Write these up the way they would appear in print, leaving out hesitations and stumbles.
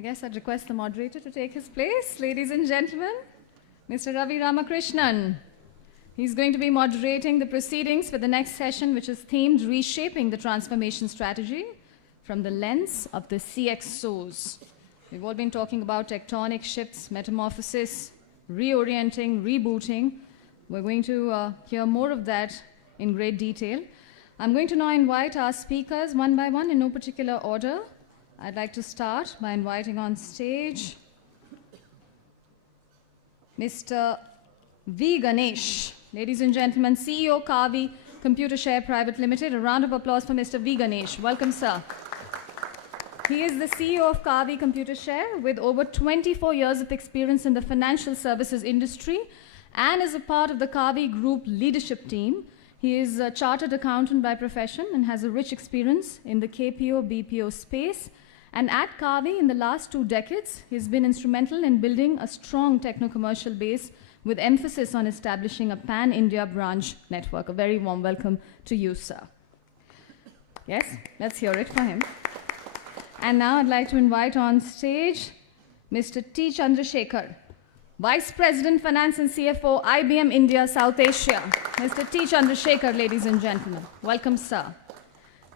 I guess I'd request the moderator to take his place. Ladies and gentlemen, Mr. Ravi Ramakrishnan. He's going to be moderating the proceedings for the next session, which is themed Reshaping the Transformation Strategy from the Lens of the CXOs. We've all been talking about tectonic shifts, metamorphosis, reorienting, rebooting. We're going to hear more of that in great detail. I'm going to now invite our speakers one by one in no particular order. I'd like to start by inviting on stage Mr. V. Ganesh. Ladies and gentlemen, CEO RvaluE Computershare Private Limited. A round of applause for Mr. V. Ganesh. Welcome, sir. He is the CEO of RvaluE Computershare with over 24 years of experience in the financial services industry and is a part of the RvaluE Group leadership team. He is a chartered accountant by profession and has a rich experience in the KPO, BPO space. And at RvaluE, in the last 2 decades, he's been instrumental in building a strong techno-commercial base with emphasis on establishing a pan-India branch network. A very warm welcome to you, sir. Yes, let's hear it for him. And now I'd like to invite on stage Mr. T. Chandrasekhar, Vice President, Finance and CFO, IBM India, South Asia. Mr. T. Chandrasekhar, ladies and gentlemen. Welcome, sir.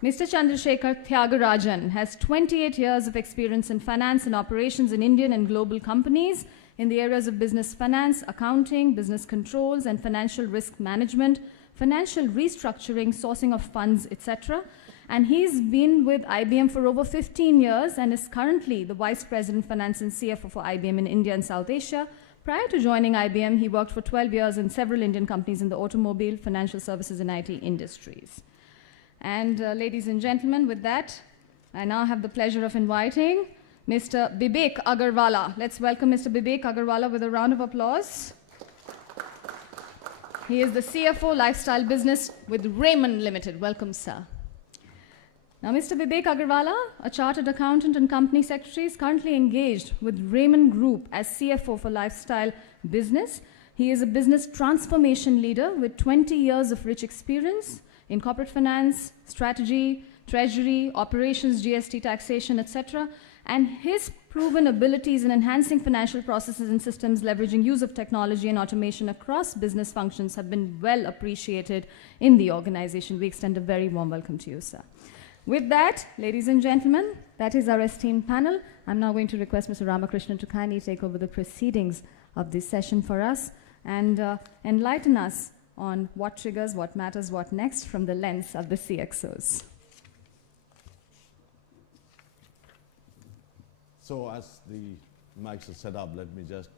Mr. Chandrasekhar Tyagarajan has 28 years of experience in finance and operations in Indian and global companies in the areas of business finance, accounting, business controls, and financial risk management, financial restructuring, sourcing of funds, etc. And he's been with IBM for over 15 years and is currently the Vice President, Finance and CFO for IBM in India and South Asia. Prior to joining IBM, he worked for 12 years in several Indian companies in the automobile, financial services, and IT industries. And ladies and gentlemen, with that, I now have the pleasure of inviting Mr. Bibek Agarwala. Let's welcome Mr. Bibek Agarwala with a round of applause. He is the CFO Lifestyle Business with Raymond Limited. Welcome, sir. Now, Mr. Bibek Agarwala, a chartered accountant and company secretary, is currently engaged with Raymond Group as CFO for Lifestyle Business. He is a business transformation leader with 20 years of rich experience in corporate finance, strategy, treasury, operations, GST, taxation, etc. And his proven abilities in enhancing financial processes and systems, leveraging use of technology and automation across business functions have been well appreciated in the organization. We extend a very warm welcome to you, sir. With that, ladies and gentlemen, that is our esteemed panel. I'm now going to request Mr. Ramakrishnan to kindly take over the proceedings of this session for us and enlighten us on what triggers, what matters, what next from the lens of the CXOs. So as the mics are set up, let me just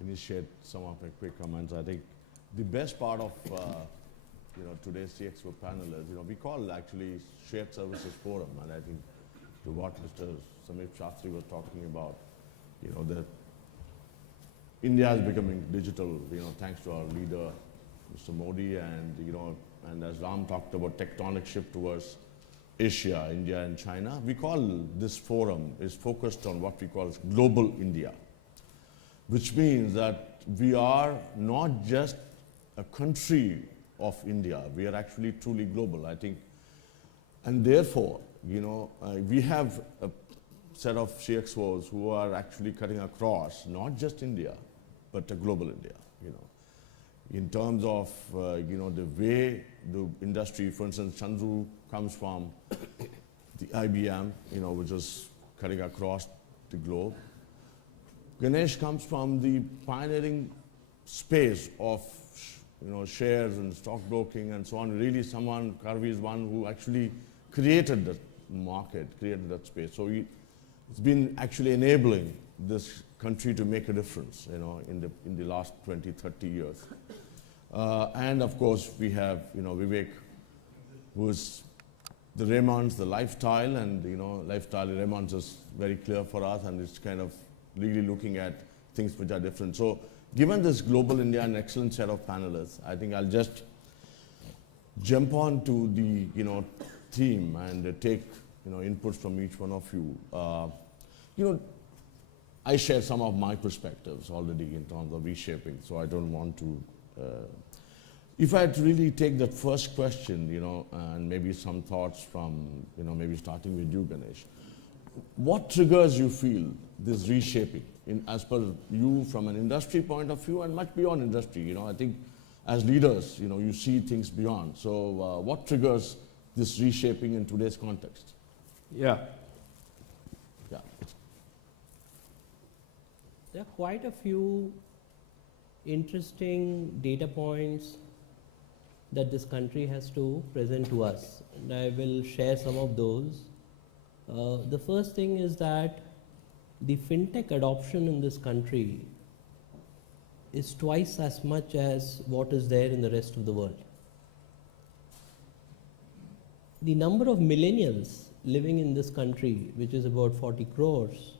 initiate some of my quick comments. I think the best part of today's CXO panel is, we call actually Shared Services Forum, and I think to what Mr. Samir Shastri was talking about, that India is becoming digital, thanks to our leader, Mr. Modi, and as Ram talked about tectonic shift towards Asia, India, and China. We call this forum is focused on what we call global India, which means that we are not just a country of India, we are actually truly global, I think. And therefore, we have a set of CXOs who are actually cutting across not just India, but a global India, in terms of, the way the industry, for instance, Chandru comes from the IBM, which is cutting across the globe. Ganesh comes from the pioneering space of, shares and stockbroking and so on. Really RvaluE is one who actually created the market, created that space. So it's been actually enabling this country to make a difference, in the last 20, 30 years. And of course, we have, Vivek, who is the Raymonds, the lifestyle, and lifestyle Raymonds is very clear for us, and it's kind of really looking at things which are different. So given this global India and excellent set of panelists, I think I'll just jump on to the theme and take inputs from each one of you. I share some of my perspectives already in terms of reshaping, so I don't want to. If I had to really take that first question, and maybe some thoughts from, maybe starting with you, Ganesh. what triggers you feel this reshaping as per you from an industry point of view and much beyond industry? You know, I think as leaders, you know, you see things beyond. So what triggers this reshaping in today's context? Yeah. Yeah. There are quite a few interesting data points that this country has to present to us, and I will share some of those. The first thing is that the fintech adoption in this country is twice as much as what is there in the rest of the world. The number of millennials living in this country, which is about 40 crores,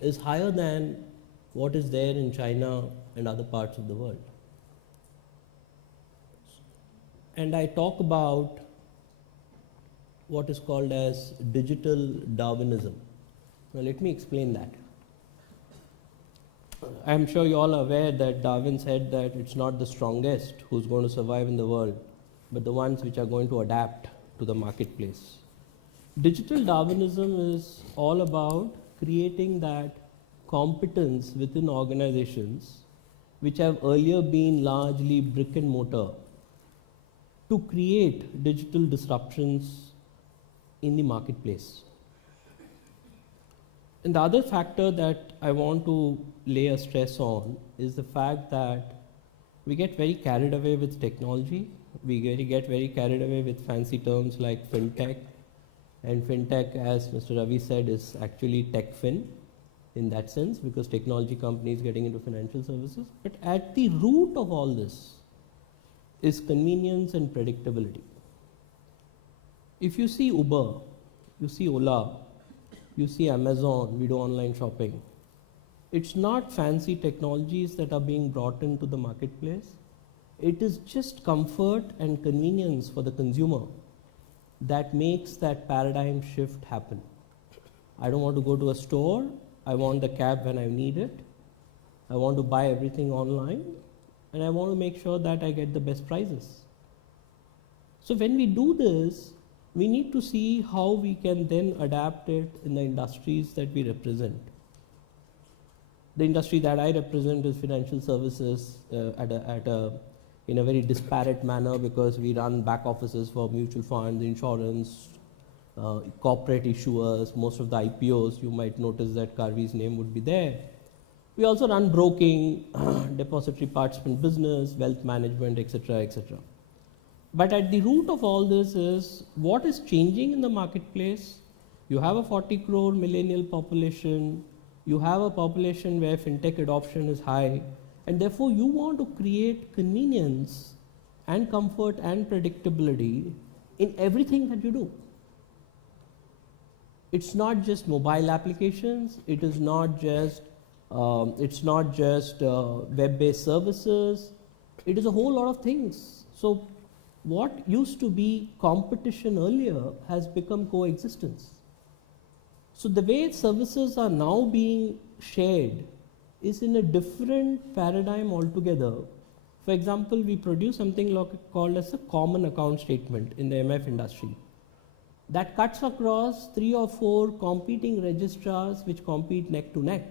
is higher than what is there in China and other parts of the world. And I talk about what is called as digital Darwinism. Now let me explain that. I'm sure you all are aware that Darwin said that it's not the strongest who's going to survive in the world, but the ones which are going to adapt to the marketplace. Digital Darwinism is all about creating that competence within organizations which have earlier been largely brick and mortar to create digital disruptions in the marketplace. And the other factor that I want to lay a stress on is the fact that we get very carried away with technology. We get very carried away with fancy terms like fintech. And fintech, as Mr. Ravi said, is actually techfin in that sense, because technology companies getting into financial services. But at the root of all this is convenience and predictability. If you see Uber, you see Ola, you see Amazon, we do online shopping. It's not fancy technologies that are being brought into the marketplace. It is just comfort and convenience for the consumer that makes that paradigm shift happen. I don't want to go to a store. I want the cab when I need it. I want to buy everything online, and I want to make sure that I get the best prices. So when we do this, we need to see how we can then adapt it in the industries that we represent. The industry that I represent is financial services in a very disparate manner, because we run back offices for mutual funds, insurance, corporate issuers, most of the IPOs. You might notice that Carvey's name would be there. We also run broking, depository participant business, wealth management, etc., etc. But at the root of all this is what is changing in the marketplace. You have a 40 crore millennial population. You have a population where fintech adoption is high. And therefore, you want to create convenience and comfort and predictability in everything that you do. It's not just mobile applications. It is not just web-based services. It is a whole lot of things. So what used to be competition earlier has become coexistence. So the way services are now being shared is in a different paradigm altogether. For example, we produce something called as a common account statement in the MF industry that cuts across 3 or 4 competing registrars which compete neck to neck.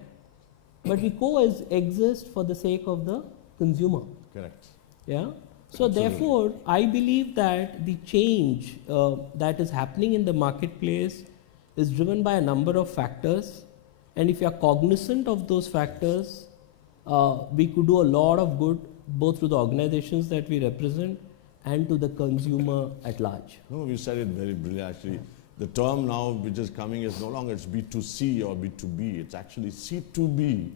But we coexist for the sake of the consumer. Correct. Yeah. So Absolutely. therefore, I believe that the change that is happening in the marketplace is driven by a number of factors. And if you are cognizant of those factors, we could do a lot of good both to the organizations that we represent and to the consumer at large. No, you said it very brilliantly. Actually, the term now which is coming is no longer it's B2C or B2B. It's actually C2B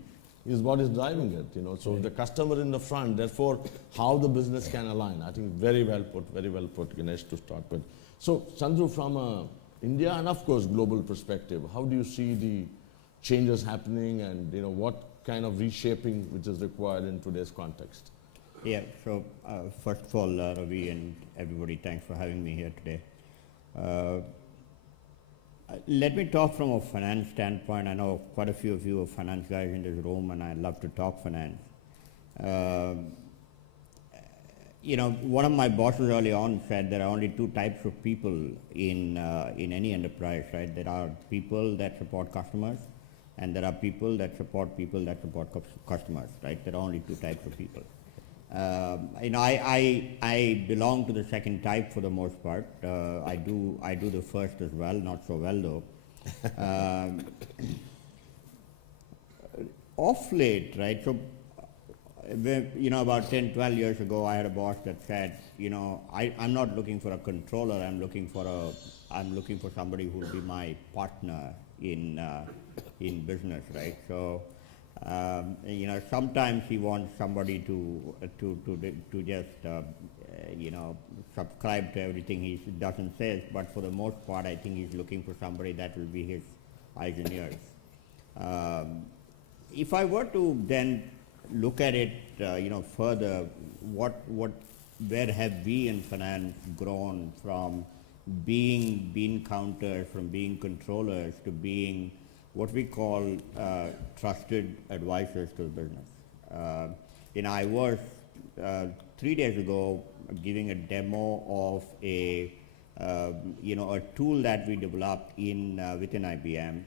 is what is driving it. You know, so Right. the customer in the front. Therefore, how the business can align. I think very well put, Ganesh, to start with. So, Chandru, from India and of course global perspective, how do you see the changes happening, and you know what kind of reshaping which is required in today's context? Yeah, so first of all, Ravi and everybody, thanks for having me here today. Let me talk from a finance standpoint. I know quite a few of you are finance guys in this room, and I love to talk finance. one of my bosses early on said there are only two types of people in any enterprise, right? There are people that support customers, and there are people that support customers, right? There are only two types of people. I belong to the second type for the most part. I do the first as well, not so well though. Off late, right? So, about 10, 12 years ago, I had a boss that said, I'm not looking for a controller. I'm looking for somebody who will be my partner in business, right? So, sometimes he wants somebody to just subscribe to everything he doesn't say, but for the most part, I think he's looking for somebody that will be his eyes and ears. If I were to then look at it, further, where have we in finance grown from being bean counters, from being controllers, to being what we call trusted advisors to the business. I was 3 days ago giving a demo of a tool that we developed within IBM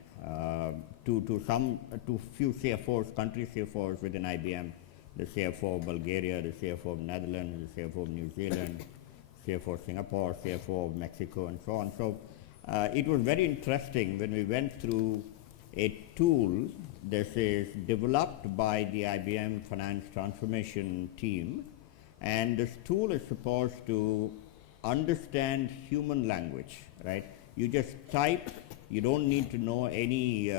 to few CFOs, country CFOs within IBM, the CFO of Bulgaria, the CFO of Netherlands, the CFO of New Zealand, CFO of Singapore, CFO of Mexico, and so on. So it was very interesting when we went through a tool. This is developed by the IBM Finance Transformation team, and this tool is supposed to understand human language, right? You just type, you don't need to know any,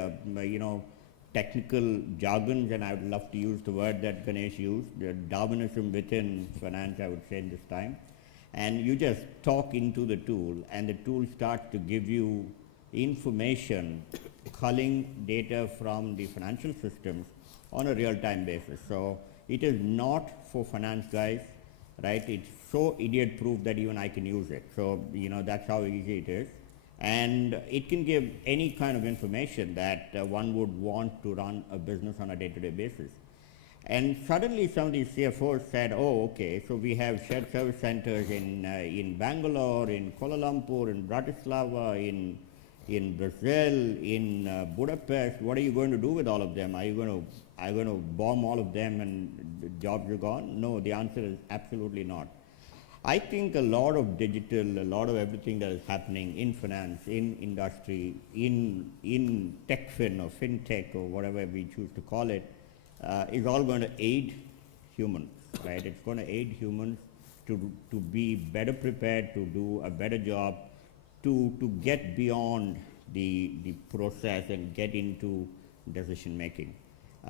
technical jargons, and I would love to use the word that Ganesh used, the Darwinism within finance, I would say in this time. And you just talk into the tool, and the tool starts to give you information, culling data from the financial systems on a real-time basis. So it is not for finance guys, right? It's so idiot-proof that even I can use it. So, that's how easy it is. And it can give any kind of information that one would want to run a business on a day-to-day basis. And suddenly some of these CFOs said, oh, okay, so we have shared service centers in Bangalore, in Kuala Lumpur, in Bratislava, in Brazil, in Budapest. What are you going to do with all of them? Are you going to bomb all of them and the jobs are gone? No, the answer is absolutely not. I think a lot of digital, a lot of everything that is happening in finance, in industry, in techfin or fintech or whatever we choose to call it, is all going to aid humans, right? It's going to aid humans to be better prepared, to do a better job, to get beyond the process and get into decision making.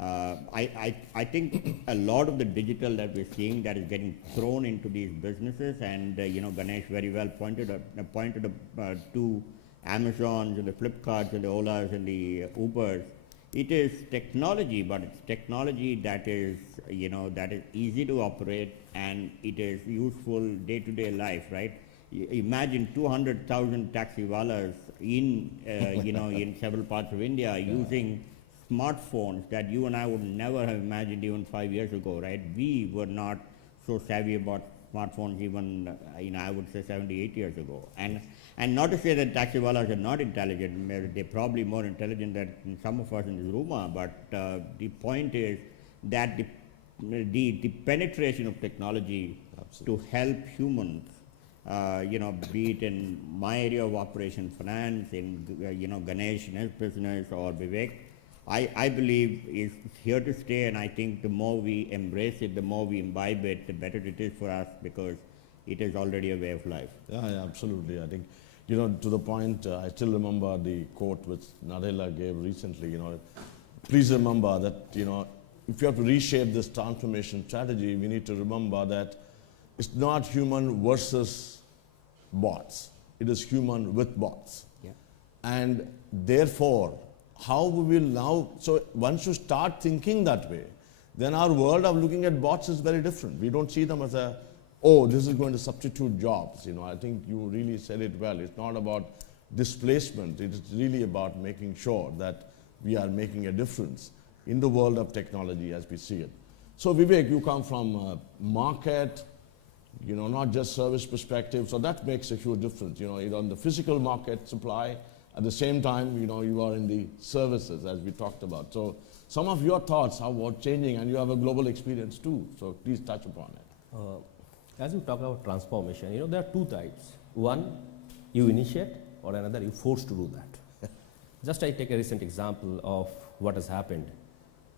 I think a lot of the digital that we're seeing that is getting thrown into these businesses, and Ganesh very well pointed to Amazons and the Flipkarts and the Olas and the Ubers. It is technology, but it's technology that is easy to operate, and it is useful day-to-day life, right? Imagine 200,000 taxiwalas in several parts of India using smartphones that you and I would never have imagined even 5 years ago, right? We were not so savvy about smartphones even, I would say 78 years ago. And not to say that taxiwalas are not intelligent, they're probably more intelligent than some of us in this room are, but the point is that the penetration of technology to help humans, be it in my area of operation finance, in Ganesh in his business, or Vivek, I believe is here to stay, and I think the more we embrace it, the more we imbibe it, the better it is for us, because it is already a way of life. Yeah, absolutely. I think, to the point, I still remember the quote which Nadella gave recently, please remember that, if you have to reshape this transformation strategy, we need to remember that it's not human versus bots. It is human with bots. Yeah. And therefore, how we will now, so once you start thinking that way, then our world of looking at bots is very different. We don't see them as this is going to substitute jobs. I think you really said it well. It's not about displacement. It is really about making sure that we are making a difference in the world of technology as we see it. So Vivek, you come from market, you know, not just service perspective. So that makes a huge difference. You know, you're on the physical market supply, at the same time, you know, you are in the services as we talked about. So some of your thoughts about changing, and you have a global experience too. So please touch upon it. As you talk about transformation, you know, there are two types. One, you initiate, or another, you force to do that. Just I take a recent example of what has happened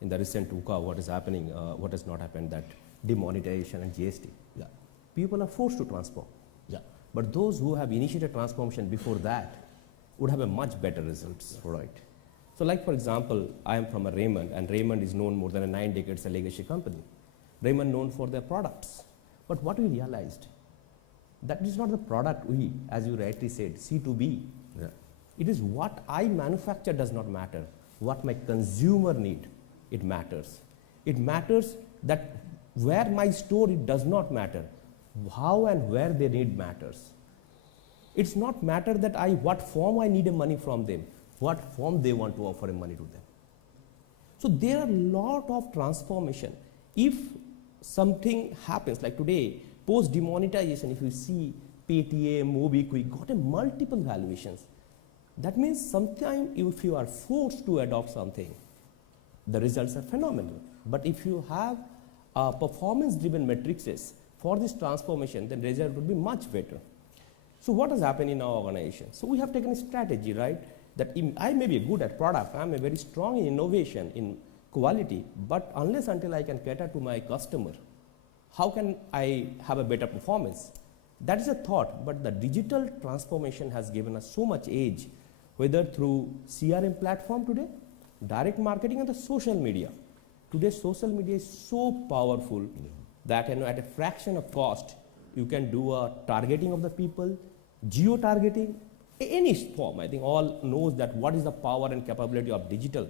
in the recent VUCA, what is happening, what has not happened, that demonetization and GST. Yeah. People are forced to transform. Yeah. But those who have initiated transformation before that would have a much better results, right? So like for example, I am from a Raymond, and Raymond is known more than 9 decades a legacy company. Raymond known for their products. But what we realized, that is not the product we, as you rightly said, C2B. Yeah. It is what I manufacture does not matter. What my consumer need, it matters. It matters that where my store, it does not matter. How and where they need matters. It's not matter that what form I need a money from them, what form they want to offer a money to them. So there are a lot of transformation. If something happens, like today, post demonetization, if you see Paytm, MobiKwik got a multiple valuations. That means sometimes if you are forced to adopt something, the results are phenomenal. But if you have performance-driven matrices for this transformation, then result would be much better. So what has happened in our organization? So we have taken a strategy, right? That I may be good at product, I am very strong in innovation, in quality, but unless until I can cater to my customer, how can I have a better performance? That is a thought, but the digital transformation has given us so much edge, whether through CRM platform today, direct marketing, and the social media. Today social media is so powerful that, you know, at a fraction of cost, you can do a targeting of the people, geo-targeting, any form. I think all knows that what is the power and capability of digital.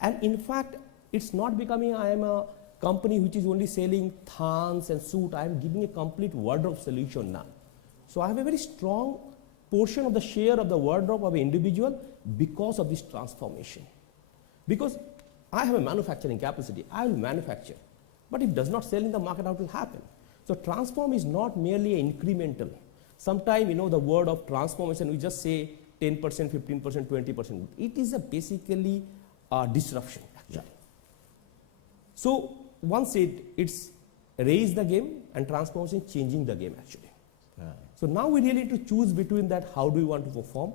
And in fact, it's not becoming, I am a company which is only selling thans and suit. I am giving a complete wardrobe solution now. So I have a very strong portion of the share of the wardrobe of an individual because of this transformation. Because I have a manufacturing capacity, I will manufacture. But if it does not sell in the market, how it will happen? So transform is not merely incremental. Sometimes, you know, the word of transformation, we just say 10%, 15%, 20%. It is basically a disruption, actually. Yeah. So one said it's raise the game, and transformation changing the game, actually. Yeah. So now we really need to choose between that, how do we want to perform?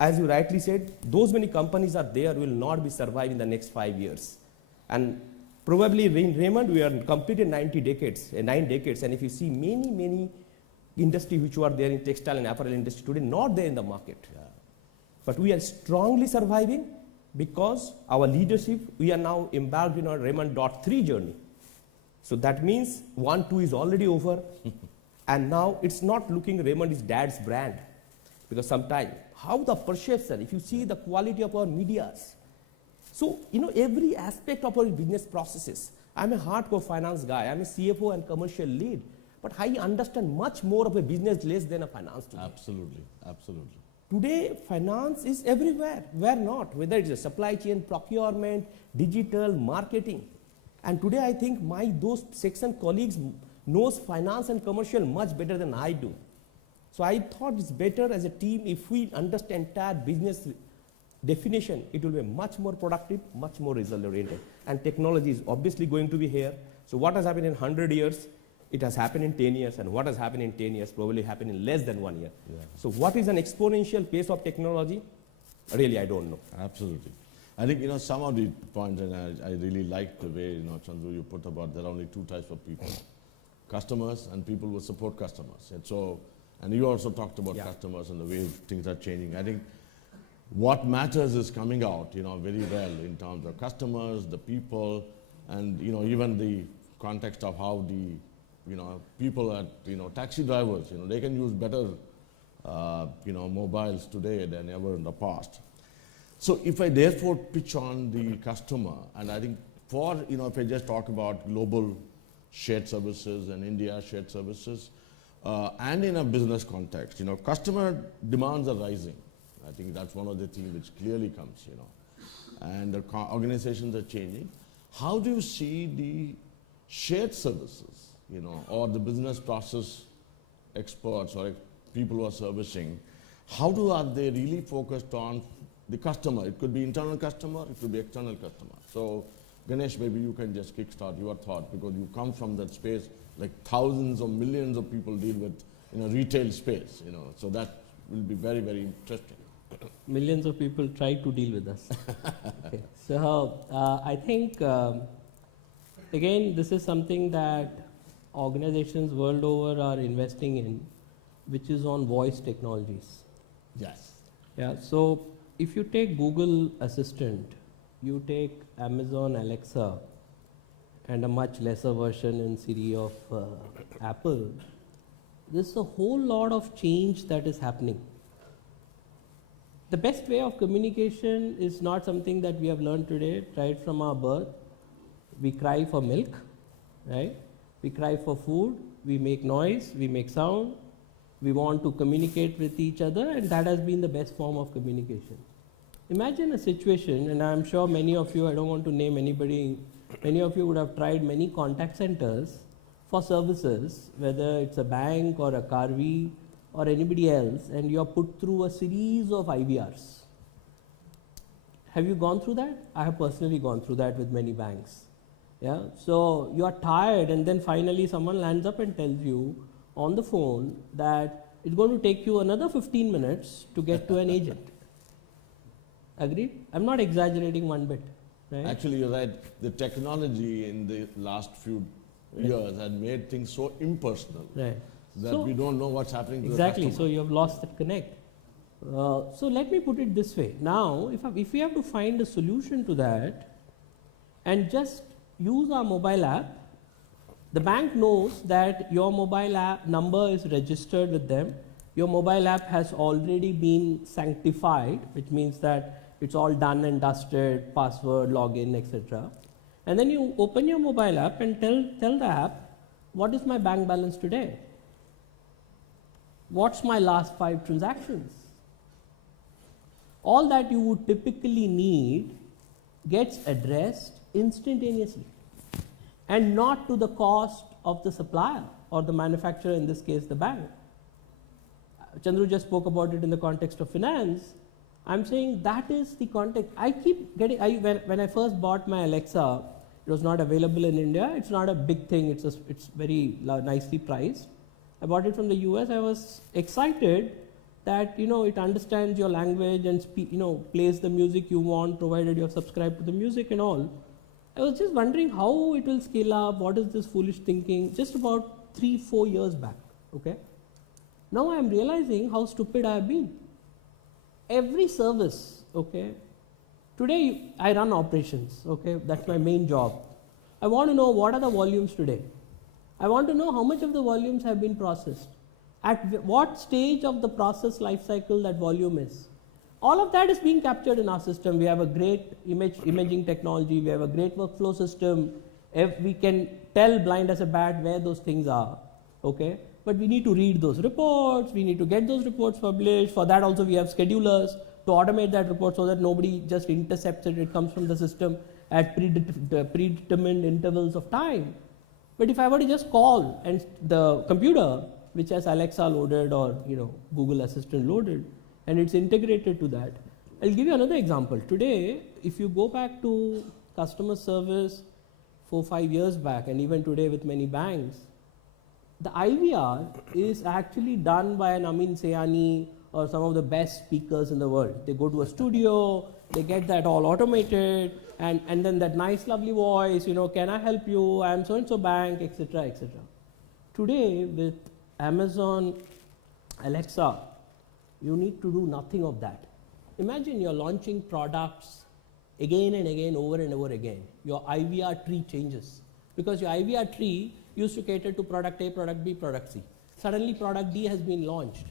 As you rightly said, those many companies are there will not be surviving in the next 5 years. And probably in Raymond, we are completed 9 decades, and if you see many industry which were there in textile and apparel industry today, not there in the market. Yeah. But we are strongly surviving because our leadership, we are now embarked in our Raymond .3 journey. So that means 1, 2 is already over, and now it's not looking Raymond is dad's brand. Because sometimes, how the perception, if you see the quality of our medias. So, you know, every aspect of our business processes. I'm a hardcore finance guy, I'm a CFO and commercial lead, but I understand much more of a business less than a finance today. Absolutely, absolutely. Today, finance is everywhere. Where not? Whether it's a supply chain, procurement, digital, marketing. And today, I think those section colleagues knows finance and commercial much better than I do. So I thought it's better as a team if we understand entire business definition, it will be much more productive, much more result oriented. And technology is obviously going to be here. So what has happened in 100 years, it has happened in 10 years, and what has happened in 10 years probably happened in less than 1 year. Yeah. So what is an exponential pace of technology? Really, I don't know. Absolutely. I think, you know, some of the points, and I really like the way, you know, Chandru, you put about there are only 2 types of people. Customers and people who support customers. And so, and you also talked about customers and the way things are changing. I think what matters is coming out, you know, very well in terms of customers, the people, and, you know, even the context of how the, you know, people at, you know, taxi drivers, you know, they can use better, you know, mobiles today than ever in the past. So if I therefore pitch on the customer, and I think for, you know, if I just talk about global shared services and India shared services, and in a business context, you know, customer demands are rising. I think that's one of the things which clearly comes, you know, and the organizations are changing. How do you see the shared services you know, or the business process experts or people who are servicing, are they really focused on the customer? It could be internal customer, it could be external customer. So Ganesh, maybe you can just kickstart your thought, because you come from that space, like thousands or millions of people deal with in a retail space, you know, so that will be very, very interesting. Millions of people try to deal with us. Okay. So I think, again, this is something that organizations world over are investing in, which is on voice technologies. Yes. Yeah. So if you take Google Assistant, you take Amazon Alexa, and a much lesser version in Siri of Apple, there's a whole lot of change that is happening. The best way of communication is not something that we have learned today, right from our birth. We cry for milk, right? We cry for food, we make noise, we make sound, we want to communicate with each other, and that has been the best form of communication. Imagine a situation, and I'm sure many of you, I don't want to name anybody, many of you would have tried many contact centers for services, whether it's a bank or a Carvi or anybody else, and you are put through a series of IVRs. Have you gone through that? I have personally gone through that with many banks. Yeah, so you are tired, and then finally someone lands up and tells you on the phone that it's going to take you another 15 minutes to get to an agent. Agreed? I'm not exaggerating one bit. Right? Actually, you're right. The technology in the last few years had made things so impersonal that So we don't know what's happening to exactly, the customer. so you have lost that connect. So let me put it this way. Now, if we have to find a solution to that and just use our mobile app, the bank knows that your mobile app number is registered with them. Your mobile app has already been sanctified, which means that it's all done and dusted, password, login, etc. And then you open your mobile app and tell the app, what is my bank balance today? What's my last 5 transactions? All that you would typically need gets addressed instantaneously, and not to the cost of the supplier or the manufacturer, in this case the bank. Chandru just spoke about it in the context of finance. I'm saying that is the context. I keep getting, when I first bought my Alexa, it was not available in India. It's not a big thing, it's very nicely priced. I bought it from the US. I was excited that it understands your language and plays the music you want, provided you have subscribed to the music and all. I was just wondering how it will scale up, what is this foolish thinking, just about 3-4 years back, okay? Now I am realizing how stupid I have been. Every service, okay, today I run operations, okay, that's my main job. I want to know what are the volumes today. I want to know how much of the volumes have been processed, at what stage of the process life cycle that volume is. All of that is being captured in our system. We have a great imaging technology, we have a great workflow system. If we can tell blind as a bat where those things are, okay? But we need to read those reports, we need to get those reports published. For that also we have schedulers to automate that report so that nobody just intercepts it, it comes from the system at predetermined intervals of time. But if I were to just call and the computer, which has Alexa loaded or Google Assistant loaded, and it's integrated to that. I'll give you another example. Today, if you go back to customer service 4-5 years back, and even today with many banks, the IVR is actually done by an Amin Sayani or some of the best speakers in the world. They go to a studio, they get that all automated, and then that nice lovely voice, can I help you, I am so-and-so bank, etc., etc. Today with Amazon Alexa, you need to do nothing of that. Imagine you're launching products again and again, over and over again. Your IVR tree changes, because your IVR tree used to cater to product A, product B, product C. Suddenly product D has been launched.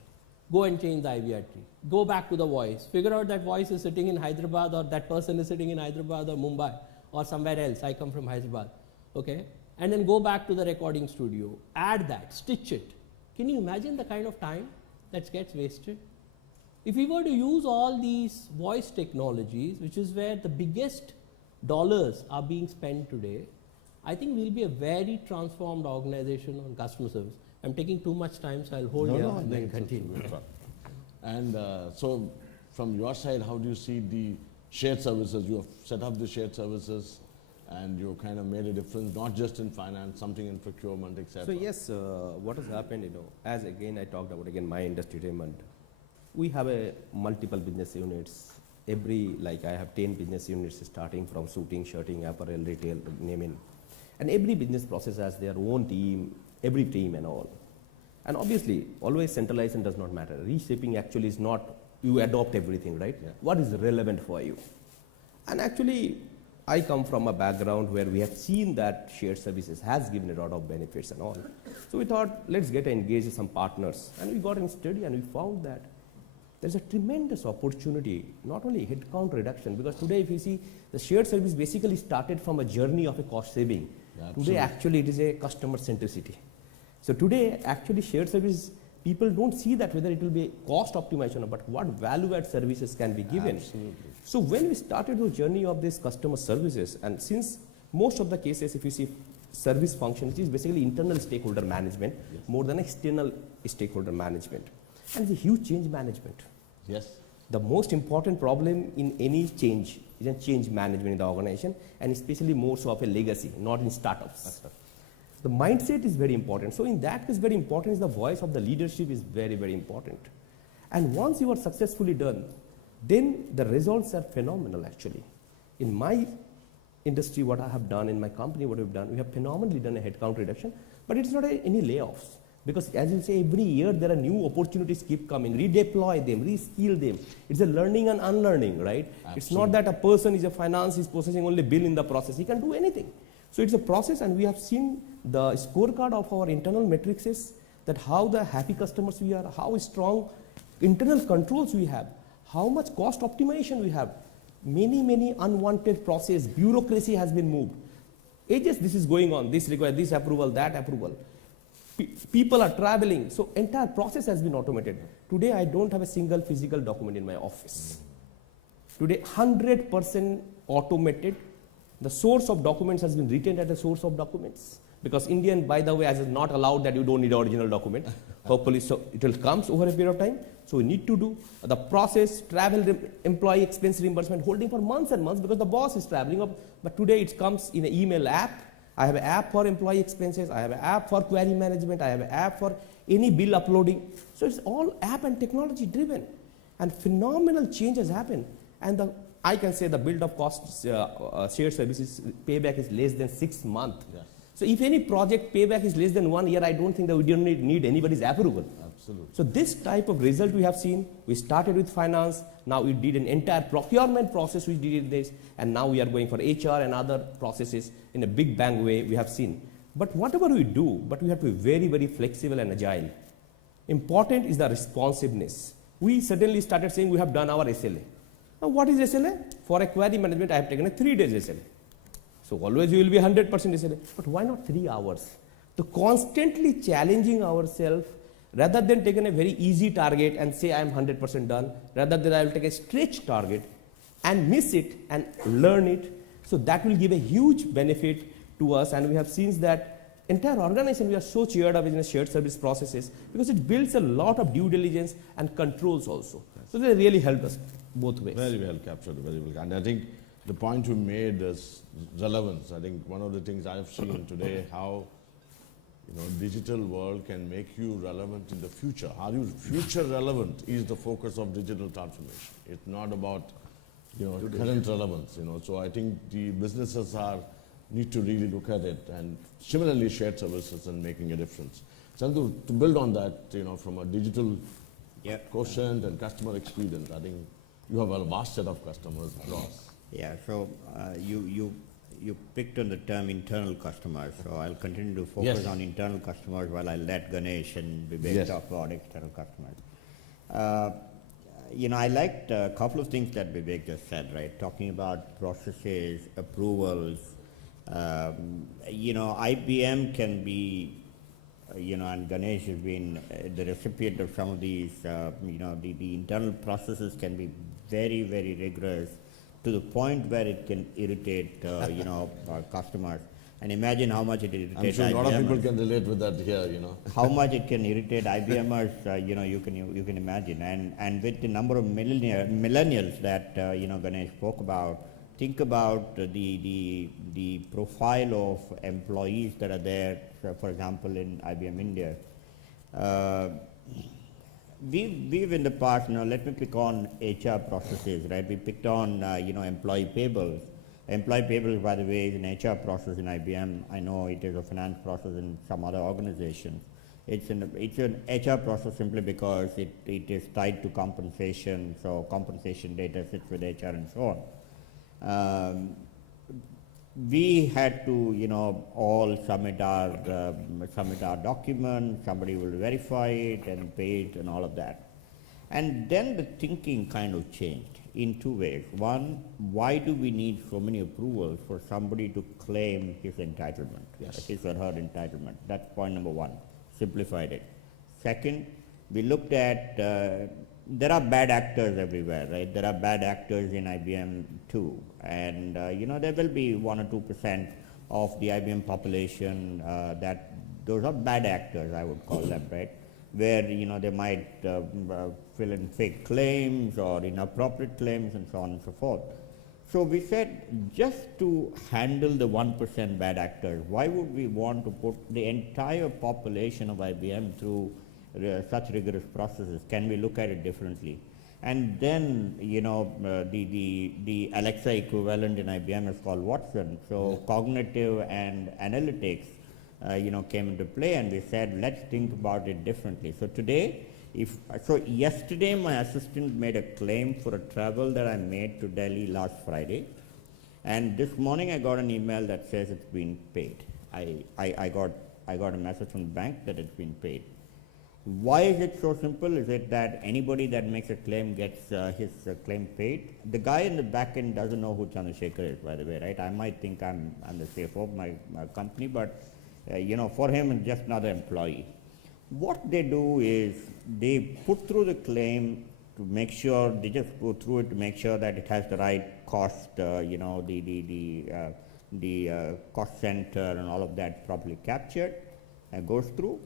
Go and change the IVR tree. Go back to the voice. Figure out that voice is sitting in Hyderabad, or that person is sitting in Hyderabad or Mumbai or somewhere else. I come from Hyderabad. Okay? And then go back to the recording studio. Add that, stitch it. Can you imagine the kind of time that gets wasted? If we were to use all these voice technologies, which is where the biggest dollars are being spent today, I think we'll be a very transformed organization on customer service. I'm taking too much time, so I'll hold No, here no, I and think then it's continue. good. And so, from your side, how do you see the shared services? You have set up the shared services, and you kind of made a difference, not just in finance, something in procurement, etc. So yes, what has happened, as again I talked about my industry segment, we have a multiple business units. Like I have 10 business units starting from suiting, shirting, apparel, retail, naming. And every business process has their own team, every team and all. And obviously, always centralization does not matter. Reshaping actually is not, you adopt everything, right? Yeah. What is relevant for you? And actually, I come from a background where we have seen that shared services has given a lot of benefits and all. So we thought, let's get engaged with some partners. And we got in study and we found that there's a tremendous opportunity, not only headcount reduction, because today if you see, the shared service basically started from a journey of a cost saving. Yeah, today actually it is a customer centricity. So today actually shared service, people don't see that whether it will be cost optimization, but what value add services can be given. Absolutely. So when we started the journey of this customer services, and since most of the cases if you see service function, which is basically internal stakeholder management, more than external stakeholder management. And it's a huge change management. Yes. The most important problem in any change is a change management in the organization, and especially more so of a legacy, not in startups. The mindset is very important. So in that case, very important is the voice of the leadership is very, very important. And once you are successfully done, then the results are phenomenal actually. In my industry, what I have done, in my company, what we've done, we have phenomenally done a headcount reduction, but it's not any layoffs. Because as you say, every year there are new opportunities keep coming, redeploy them, reskill them. It's a learning and unlearning, right? Absolutely. It's not that a person is a finance, is processing only bill in the process. He can do anything. So it's a process, and we have seen the scorecard of our internal metrics is that how the happy customers we are, how strong internal controls we have, how much cost optimization we have. Many unwanted process, bureaucracy has been moved. Ages this is going on, this requires this approval, that approval. People are traveling, so entire process has been automated. Today I don't have a single physical document in my office. Today 100% automated. The source of documents has been retained at the source of documents. Because Indian, by the way, has not allowed that you don't need original document. Hopefully, so it will come over a period of time. So we need to do the process, travel, employee expense reimbursement, holding for months and months because the boss is traveling up. But today it comes in an email app. I have an app for employee expenses. I have an app for query management. I have an app for any bill uploading. So it's all app and technology driven. And phenomenal change has happened. And I can say the build of costs, shared services payback is less than 6 months. Yes. So if any project payback is less than 1 year, I don't think that we don't need anybody's approval. Absolutely. So this type of result we have seen, we started with finance, now we did an entire procurement process, we did this, and now we are going for HR and other processes in a big bang way we have seen. But whatever we do, but we have to be very, very flexible and agile. Important is the responsiveness. We suddenly started saying we have done our SLA. Now what is SLA? For a query management, I have taken a 3 days SLA. So always you will be 100% SLA. But why not 3 hours? So constantly challenging ourselves, rather than taking a very easy target and say I am 100% done, rather than I will take a stretch target and miss it and learn it. So that will give a huge benefit to us, and we have seen that entire organization we are so cheered up in the shared service processes because it builds a lot of due diligence and controls also. So they really help us both ways. Very well captured, very well. And I think the point you made is relevance. I think one of the things I've seen today, how digital world can make you relevant in the future. Are you future relevant is the focus of digital transformation. It's not about current relevance. So I think the businesses need to really look at it, and similarly shared services and making a difference. Chandru, to build on that, from a digital quotient and customer experience, I think you have a vast set of customers across. Yeah, so you picked on the term internal customers, so I'll continue to focus on internal customers while I let Ganesh and Vivek talk about external customers. I liked a couple of things that Vivek just said, right? Talking about processes, approvals. IBM can be, and Ganesh has been the recipient of some of these, the internal processes can be very, very rigorous to the point where it can irritate, our customers. And imagine how much it I'm irritates sure a lot of people IBMers. can relate with that here, you know. How much it can irritate IBMers, you can imagine. And with the number of millennials that Ganesh spoke about, think about the profile of employees that are there. For example, in IBM India, we've in the past. Let me pick on HR processes, right? We picked on employee payables. Employee payables, by the way, is an HR process in IBM. I know it is a finance process in some other organizations. It's an HR process simply because it is tied to compensation, so compensation data sits with HR and so on. We had to, all submit our documents, somebody will verify it and pay it and all of that. And then the thinking kind of changed in two ways. One, why do we need so many approvals for somebody to claim his entitlement, his or her entitlement? That's point number one, simplified it. Second, we looked at, there are bad actors everywhere, right? There are bad actors in IBM too. And, there will be 1 or 2% of the IBM population that those are bad actors, I would call them, right? Where, they might fill in fake claims or inappropriate claims and so on and so forth. So we said, just to handle the 1% bad actors, why would we want to put the entire population of IBM through such rigorous processes? Can we look at it differently? And then, the Alexa equivalent in IBM is called Watson. So cognitive and analytics, came into play, and we said, let's think about it differently. So today, yesterday my assistant made a claim for a travel that I made to Delhi last Friday, and this morning I got an email that says it's been paid. I got a message from the bank that it's been paid. Why is it so simple? Is it that anybody that makes a claim gets his claim paid? The guy in the back end doesn't know who Chandrasekhar is, by the way, right? I might think I'm the CFO of my company, but for him it's just another employee. What they do is they put through the claim to make sure, they just go through it to make sure that it has the right cost, the cost center and all of that properly captured and goes through.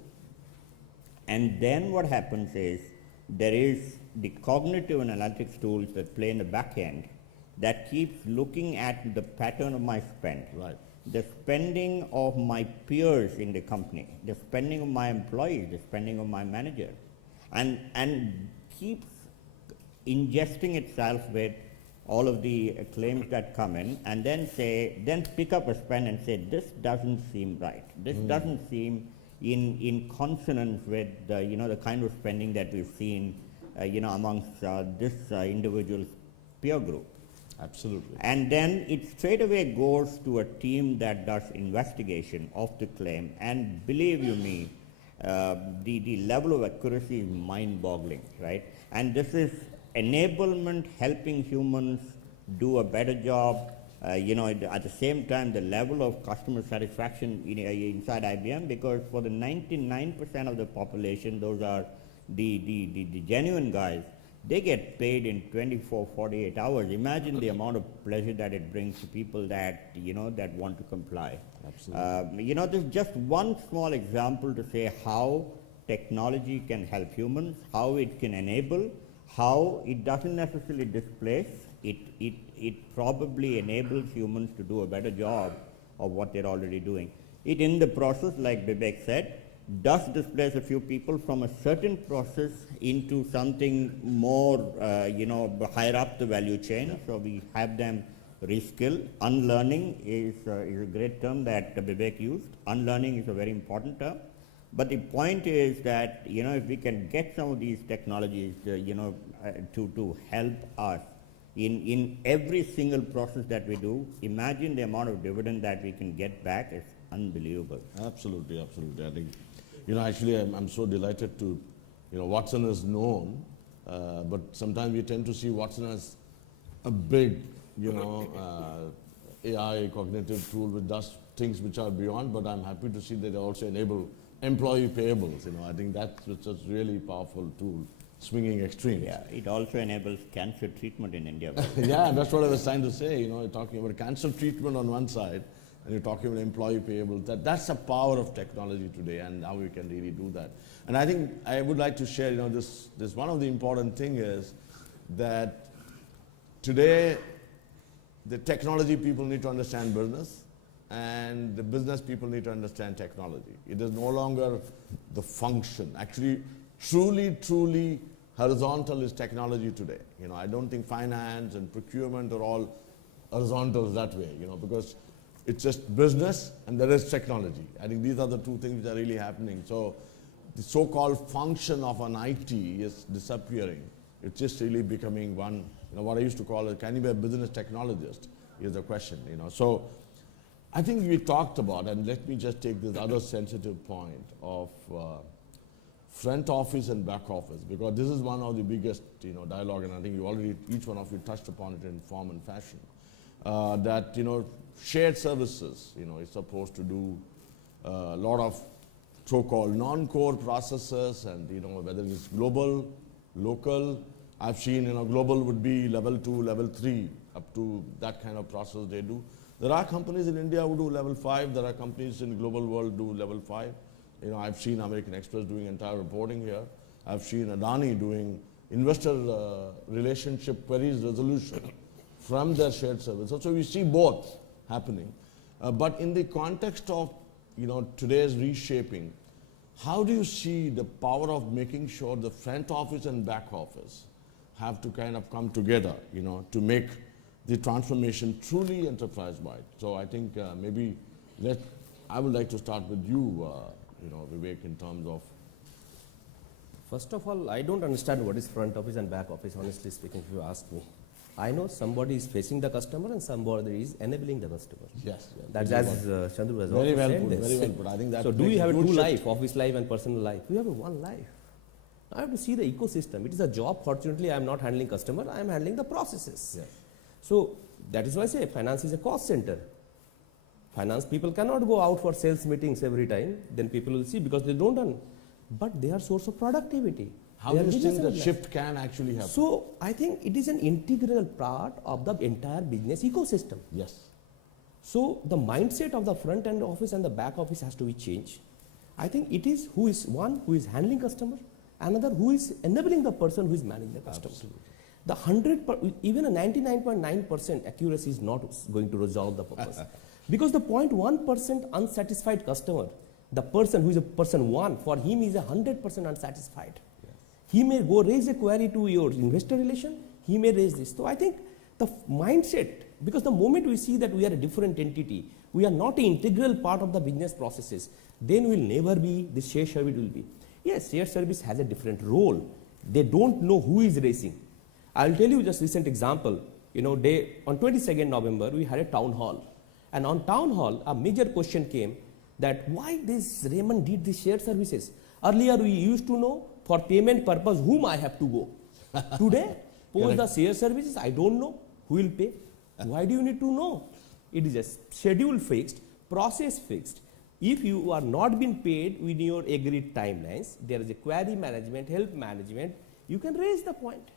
And then what happens is there is the cognitive and analytics tools that play in the back end that keeps looking at the pattern of my spend. Right. The spending of my peers in the company, the spending of my employees, the spending of my manager, and keeps ingesting itself with all of the claims that come in, and then pick up a spend and say, this doesn't seem right. This doesn't seem in consonance with the kind of spending that we've seen amongst this individual's peer group. Absolutely. And then it straight away goes to a team that does investigation of the claim, and believe you me, the level of accuracy is mind-boggling, right? And this is enablement helping humans do a better job. At the same time, the level of customer satisfaction inside IBM, because for the 99% of the population, those are the genuine guys, they get paid in 24, 48 hours. Imagine the amount of pleasure that it brings to people that, that want to comply. Absolutely. This is just one small example to say how technology can help humans, how it can enable, how it doesn't necessarily displace, it probably enables humans to do a better job of what they're already doing. It in the process, like Vivek said, does displace a few people from a certain process into something more, higher up the value chain. Yeah. So we have them reskill. Unlearning is a great term that Vivek used. Unlearning is a very important term. But the point is that, if we can get some of these technologies, to help us in every single process that we do, imagine the amount of dividend that we can get back. It's unbelievable. Absolutely, absolutely. I think, actually I'm so delighted to, Watson is known, but sometimes we tend to see Watson as a big, AI cognitive tool which does things which are beyond, but I'm happy to see that they also enable employee payables. I think that's a really powerful tool, swinging extremes. Yeah, it also enables cancer treatment in India. Yeah, that's what I was trying to say, talking about cancer treatment on one side, and you're talking about employee payables. That's the power of technology today, and how we can really do that. And I think I would like to share, this one of the important thing is that today the technology people need to understand business, and the business people need to understand technology. It is no longer the function. Actually, truly horizontal is technology today. I don't think finance and procurement are all horizontals that way, because it's just business and there is technology. I think these are the two things that are really happening. So the so-called function of an IT is disappearing. It's just really becoming one, what I used to call can you be a business technologist is the question, So I think we talked about, and let me just take this other sensitive point of front office and back office, because this is one of the biggest dialogue, and I think you already, each one of you touched upon it in form and fashion, that shared services is supposed to do a lot of so-called non-core processes, and whether it's global, local. I've seen global would be level 2, level 3, up to that kind of process they do. There are companies in India who do level 5. There are companies in global world do level 5. I've seen American Express doing entire reporting here. I've seen Adani doing investor relationship queries resolution from their shared services. So we see both happening. But in the context of today's reshaping, how do you see the power of making sure the front office and back office have to kind of come together, to make the transformation truly enterprise-wide? So I think maybe I would like to start with you, Vivek, in terms of. First of all, I don't understand what is front office and back office, honestly speaking, if you ask me. I know somebody is facing the customer and somebody is enabling the customer. Yes. That's as Chandru has Very also well said put, this. very well put. I think that. So do we have a two life, office life and personal life? We have a one life. I have to see the ecosystem. It is a job. Fortunately, I am not handling customer. I am handling the processes. Yes. So that is why I say finance is a cost center. Finance people cannot go out for sales meetings every time. Then people will see because they don't earn. But they are source of productivity. How do you think the shift can actually happen? So I think it is an integral part of the entire business ecosystem. Yes. So the mindset of the front end office and the back office has to be changed. I think it is who is handling customer, another who is enabling the person who is managing the customer. Absolutely. Even a 99.9% accuracy is not going to resolve the purpose. Because the 0.1% unsatisfied customer, the person who is a person 1, for him is 100% unsatisfied. Yes. He may go raise a query to your investor relation, he may raise this. So I think the mindset, because the moment we see that we are a different entity, we are not an integral part of the business processes, then we will never be, this shared service will be. Yes, shared service has a different role. They don't know who is racing. I'll tell you just recent example. On 22nd November, we had a town hall. And on town hall, a major question came that why this Raymond did these shared services. Earlier, we used to know for payment purpose whom I have to go. Today, post the shared services, I don't know who will pay. Why do you need to know? It is a schedule fixed, process fixed. If you are not being paid within your agreed timelines, there is a query management, help management, you can raise the point.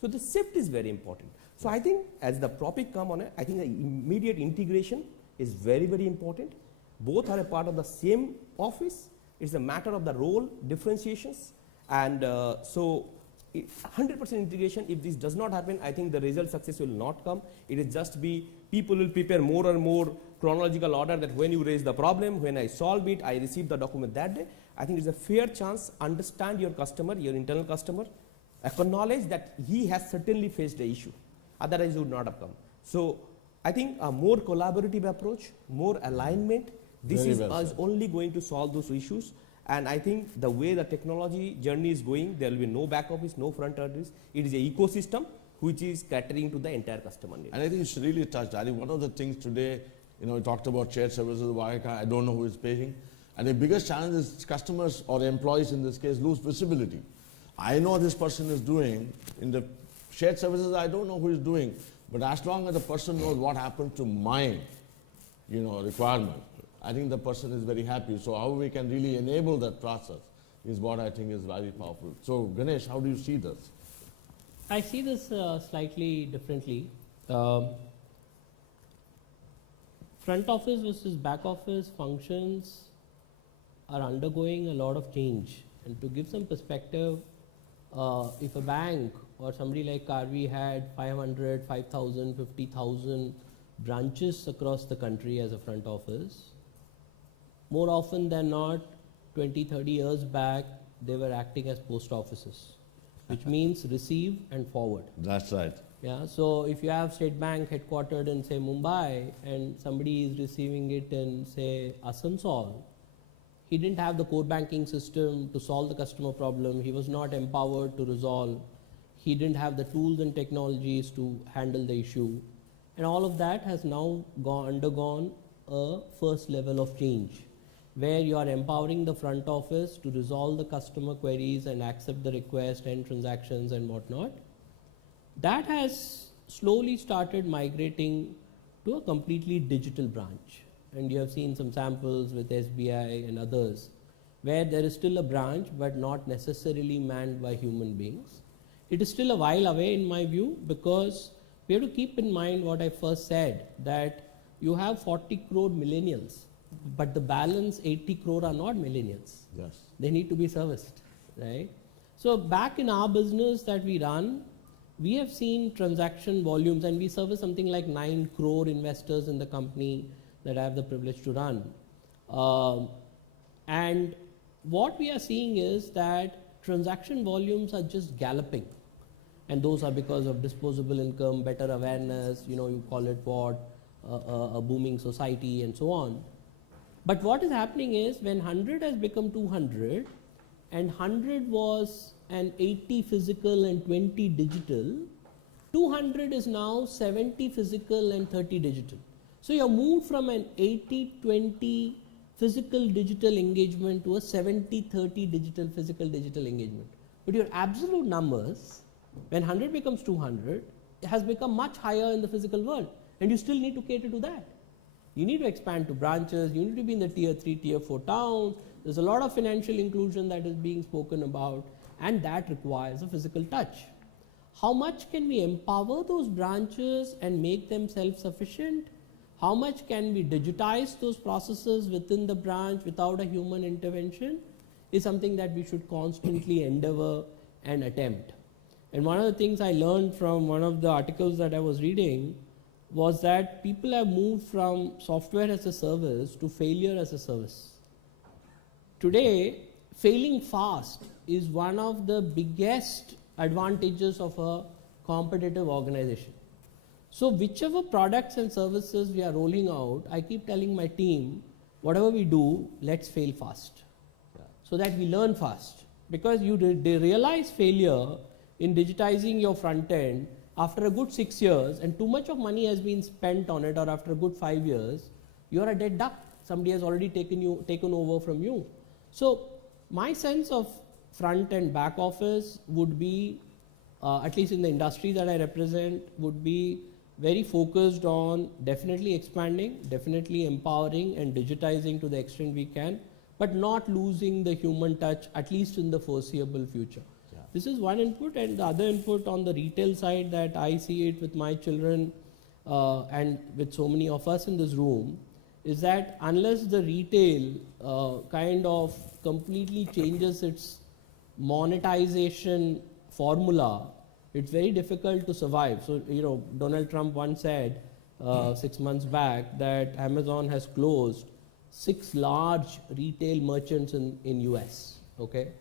So the shift is very important. So I think as the topic come on, I think the immediate integration is very, very important. Both are a part of the same office. It's a matter of the role differentiations. And so 100% integration, if this does not happen, I think the result success will not come. It will just be, people will prepare more and more chronological order that when you raise the problem, when I solve it, I receive the document that day. I think it's a fair chance, understand your customer, your internal customer, acknowledge that he has certainly faced the issue. Otherwise, he would not have come. So I think a more collaborative approach, more alignment, this is only going to solve those issues. And I think the way the technology journey is going, there will be no back office, no front office. It is an ecosystem which is catering to the entire customer need. And I think it's really touched. I think one of the things today, we talked about shared services, why I don't know who is paying. And the biggest challenge is customers or employees in this case lose visibility. I know this person is doing, in the shared services, I don't know who is doing, but as long as the person knows what happened to my, requirement, I think the person is very happy. So how we can really enable that process is what I think is very powerful. So Ganesh, how do you see this? I see this slightly differently. front office versus back office functions are undergoing a lot of change. And to give some perspective, if a bank or somebody like RV had 500, 5,000, 50,000 branches across the country as a front office, more often than not, 20, 30 years back, they were acting as post offices, which means receive and forward. That's right. Yeah, so if you have State Bank headquartered in say Mumbai and somebody is receiving it in say Asansol, he didn't have the core banking system to solve the customer problem. He was not empowered to resolve. He didn't have the tools and technologies to handle the issue. And all of that has now undergone a first level of change, where you are empowering the front office to resolve the customer queries and accept the request and transactions and whatnot. That has slowly started migrating to a completely digital branch. And you have seen some samples with SBI and others, where there is still a branch but not necessarily manned by human beings. It is still a while away in my view, because we have to keep in mind what I first said, that you have 40 crore millennials, but the balance 80 crore are not millennials. Yes. They need to be serviced, right? So back in our business that we run, we have seen transaction volumes, and we service something like 9 crore investors in the company that I have the privilege to run. And what we are seeing is that transaction volumes are just galloping. And those are because of disposable income, better awareness, you call it what, a booming society and so on. But what is happening is when 100 has become 200 and 100 was an 80 physical and 20 digital, 200 is now 70 physical and 30 digital. So you have moved from an 80-20 physical digital engagement to a 70-30 digital physical digital engagement. But your absolute numbers, when 100 becomes 200, it has become much higher in the physical world, and you still need to cater to that. You need to expand to branches, you need to be in the tier 3, tier 4 towns. There's a lot of financial inclusion that is being spoken about, and that requires a physical touch. How much can we empower those branches and make them self-sufficient? How much can we digitize those processes within the branch without a human intervention is something that we should constantly endeavor and attempt. And one of the things I learned from one of the articles that I was reading was that people have moved from software as a service to failure as a service. Today, failing fast is one of the biggest advantages of a competitive organization. So whichever products and services we are rolling out, I keep telling my team, whatever we do, let's fail fast, so that we learn fast. Because they realize failure in digitizing your front end after a good 6 years, and too much of money has been spent on it, or after a good 5 years, you are a dead duck. Somebody has already taken over from you. So my sense of front and back office would be, at least in the industry that I represent, would be very focused on definitely expanding, definitely empowering and digitizing to the extent we can, but not losing the human touch, at least in the foreseeable future. Yeah. This is one input, and the other input on the retail side that I see it with my children and with so many of us in this room, is that unless the retail kind of completely changes its monetization formula, it's very difficult to survive. So, Donald Trump once said 6 months back that Amazon has closed 6 large retail merchants in US, okay,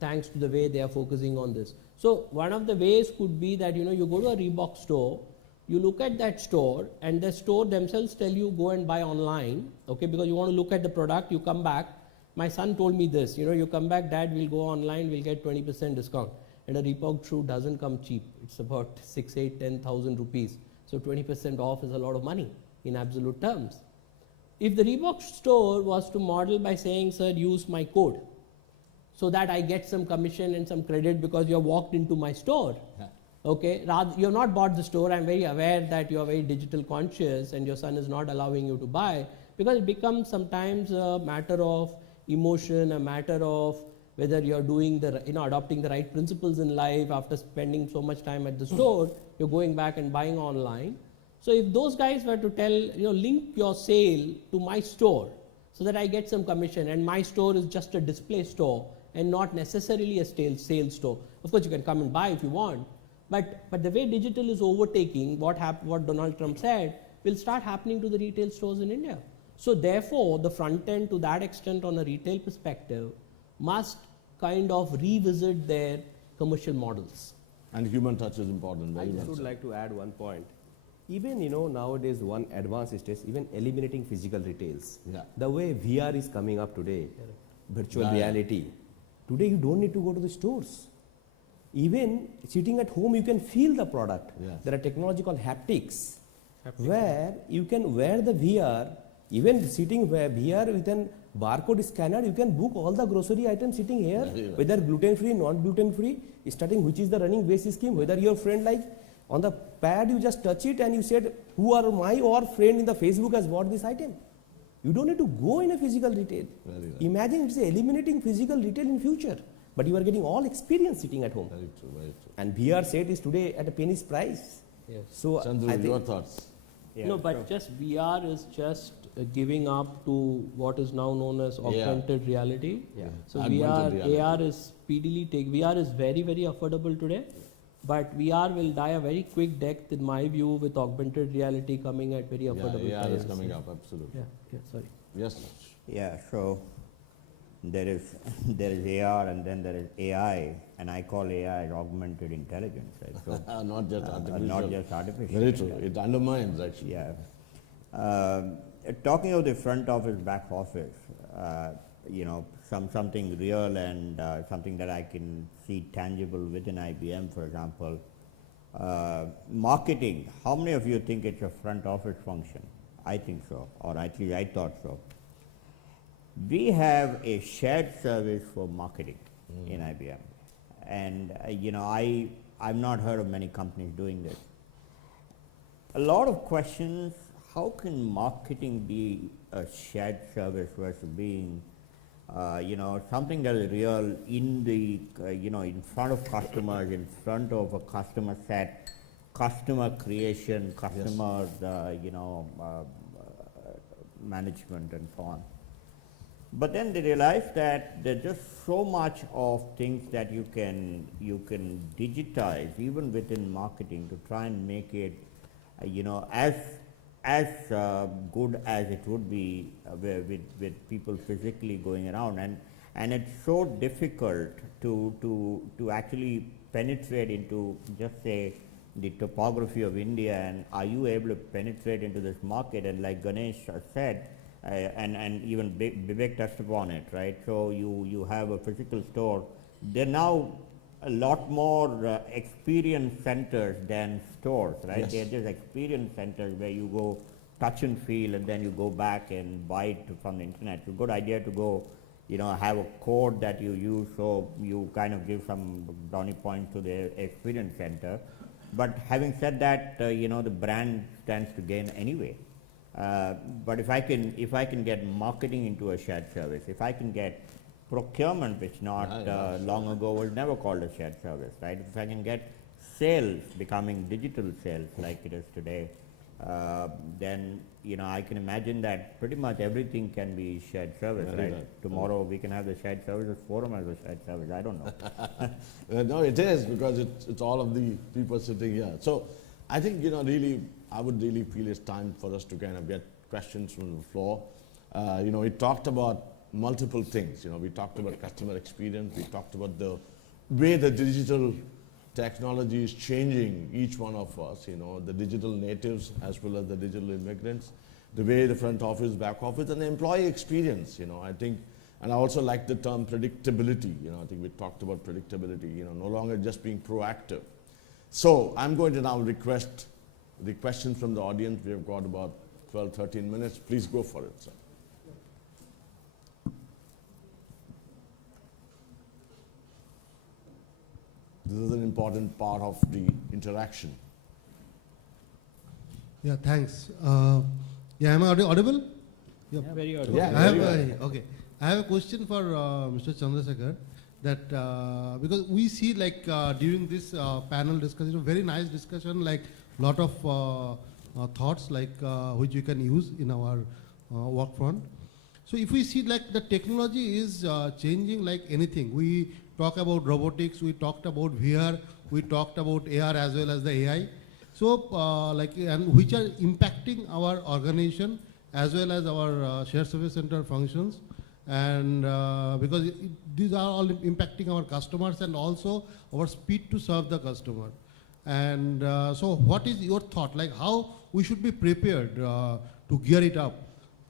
thanks to the way they are focusing on this. So one of the ways could be that, you go to a Reebok store, you look at that store, and the store themselves tell you go and buy online, okay, because you want to look at the product, you come back. My son told me this, you come back, Dad, we'll go online, we'll get 20% discount. And a Reebok shoe doesn't come cheap. It's about 6, 8, 10,000 rupees. So 20% off is a lot of money in absolute terms. If the Reebok store was to model by saying, sir, use my code, so that I get some commission and some credit because you have walked into my store. Yeah. Okay, rather, you have not bought the store. I'm very aware that you are very digital conscious and your son is not allowing you to buy, because it becomes sometimes a matter of emotion, a matter of whether you're doing adopting the right principles in life. After spending so much time at the store, you're going back and buying online. So if those guys were to tell, link your sale to my store so that I get some commission, and my store is just a display store and not necessarily a sales store. Of course, you can come and buy if you want, but the way digital is overtaking what Donald Trump said will start happening to the retail stores in India. So therefore, the front end, to that extent, on a retail perspective, must kind of revisit their commercial models. And human touch is important. I Very just much would so. like to add one point. Even nowadays one advanced stage, even eliminating physical retails. Yeah. The way VR is coming up today, virtual Yeah. reality. Today you don't need to go to the stores. Even sitting at home you can feel the product. Yes. There are technology called haptics, where you can wear the VR, even sitting where VR with an barcode scanner, you can book all the grocery items sitting here, Very right. whether gluten free, non gluten free, starting which is the running base scheme, whether your friend like on the pad you just touch it and you said who are my or friend in the Facebook has bought this item. You don't need to go in a physical retail. Very right. Imagine it's eliminating physical retail in future, but you are getting all experience sitting at home. Very true, very true. And VR set is today at a penny's price. Yes. So I Chandru, think your thoughts? Yeah, No, but so- just VR is just giving up to what is now known as augmented reality. Yeah. So Augmented reality. AR is speedily VR is very, very affordable today, but VR will die a very quick death in my view with augmented reality coming at very affordable Yeah, AR is prices. coming up, absolutely. Yeah, sorry. Yes. Yeah, so there is AR and then there is AI, and I call AI augmented intelligence, right? So Not just artificial. not just artificial. Very true. It undermines actually. Yeah. Talking of the front office, back office, something real and something that I can see tangible within IBM, for example. Marketing, how many of you think it's a front office function? I think so, or at least I thought so. We have a shared service for marketing in IBM, and I've not heard of many companies doing this. A lot of questions: how can marketing be a shared service versus being, something that is real in the, in front of customers, in front of a customer set, customer creation, customer, management, and so on. But then they realize that there's just so much of things that you can digitize even within marketing to try and make it, as good as it would be with people physically going around, and it's so difficult to actually penetrate into, just say, the topography of India, and are you able to penetrate into this market? And like Ganesh said, and even Vivek touched upon it, right? So you have a physical store. There are now a lot more experience centers than stores, right? Yes. They're just experience centers where you go touch and feel, and then you go back and buy it from the internet. It's a good idea to go, have a code that you use, so you kind of give some brownie points to the experience center. But having said that, the brand stands to gain anyway. But if I can get marketing into a shared service, if I can get procurement, which not long ago was never called a shared service, right? If I can get sales becoming digital sales like it is today, then I can imagine that pretty much everything can be shared service, Very right? right. Tomorrow we can have the shared services forum as a shared service. I don't know. No, it is, because it's all of the people sitting here. So I think, really, I would really feel it's time for us to kind of get questions from the floor. We talked about multiple things. We talked about customer experience. We talked about the way the digital technology is changing each one of us, the digital natives as well as the digital immigrants, the way the front office, back office, and the employee experience, I think. And I also like the term predictability. I think we talked about predictability, no longer just being proactive. So I'm going to now request the questions from the audience. We have got about 12, 13 minutes. Please go for it, sir. This is an important part of the interaction. Yeah, thanks. Am I audible? Yeah, very audible. Yeah. I have very okay. I have a question for Mr. Chandrasekhar. That because we see during this panel discussion, very nice discussion, lot of thoughts like which we can use in our work front. So if we see like the technology is changing like anything, we talk about robotics, we talked about VR, we talked about AR as well as the AI. So and which are impacting our organization as well as our shared service center functions, and because these are all impacting our customers and also our speed to serve the customer. And so what is your thought, like how we should be prepared to gear it up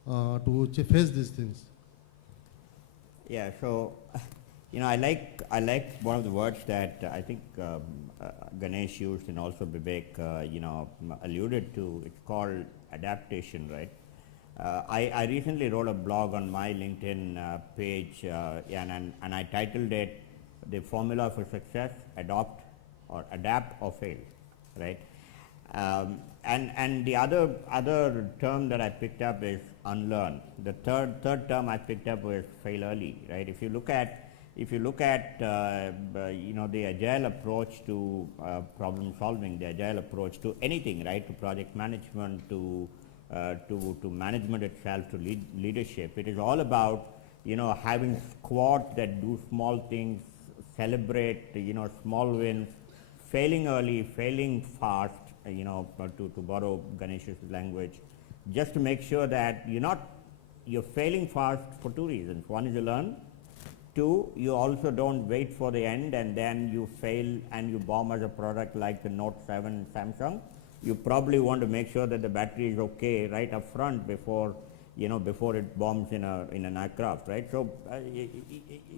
to face these things? Yeah, so I like one of the words that I think Ganesh used and also Vivek alluded to. It's called adaptation, right? I recently wrote a blog on my LinkedIn page, and I titled it "The Formula for Success: Adopt or Adapt or Fail," right? And the other term that I picked up is unlearn. The third term I picked up was fail early, right? If you look at the agile approach to problem solving, the agile approach to anything, right, to project management, to management itself, to leadership, it is all about having squads that do small things, celebrate small wins, failing early, failing fast, to borrow Ganesh's language, just to make sure that you're failing fast for two reasons. One is you learn. Two, you also don't wait for the end and then you fail and you bomb as a product like the Note 7 Samsung. You probably want to make sure that the battery is okay right up front before it bombs in an aircraft, right? So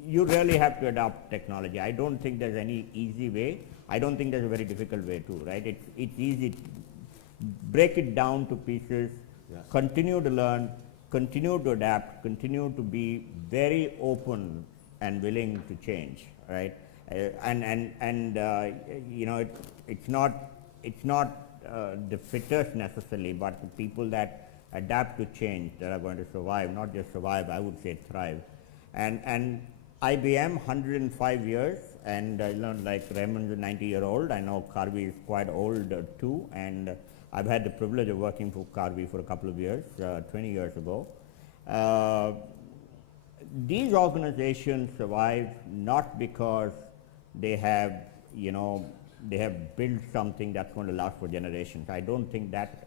you really have to adopt technology. I don't think there's any easy way. I don't think there's a very difficult way too, right? It's easy. Break it down to pieces. Yes. Continue to learn. Continue to adapt. Continue to be very open and willing to change, right? It's not the fittest necessarily, but the people that adapt to change that are going to survive, not just survive, I would say thrive. And IBM, 105 years, and like Raymond's a 90-year-old. I know Karvi is quite old too, and I've had the privilege of working for Karvi for a couple of years, 20 years ago. These organizations survive not because they have built something that's going to last for generations. I don't think that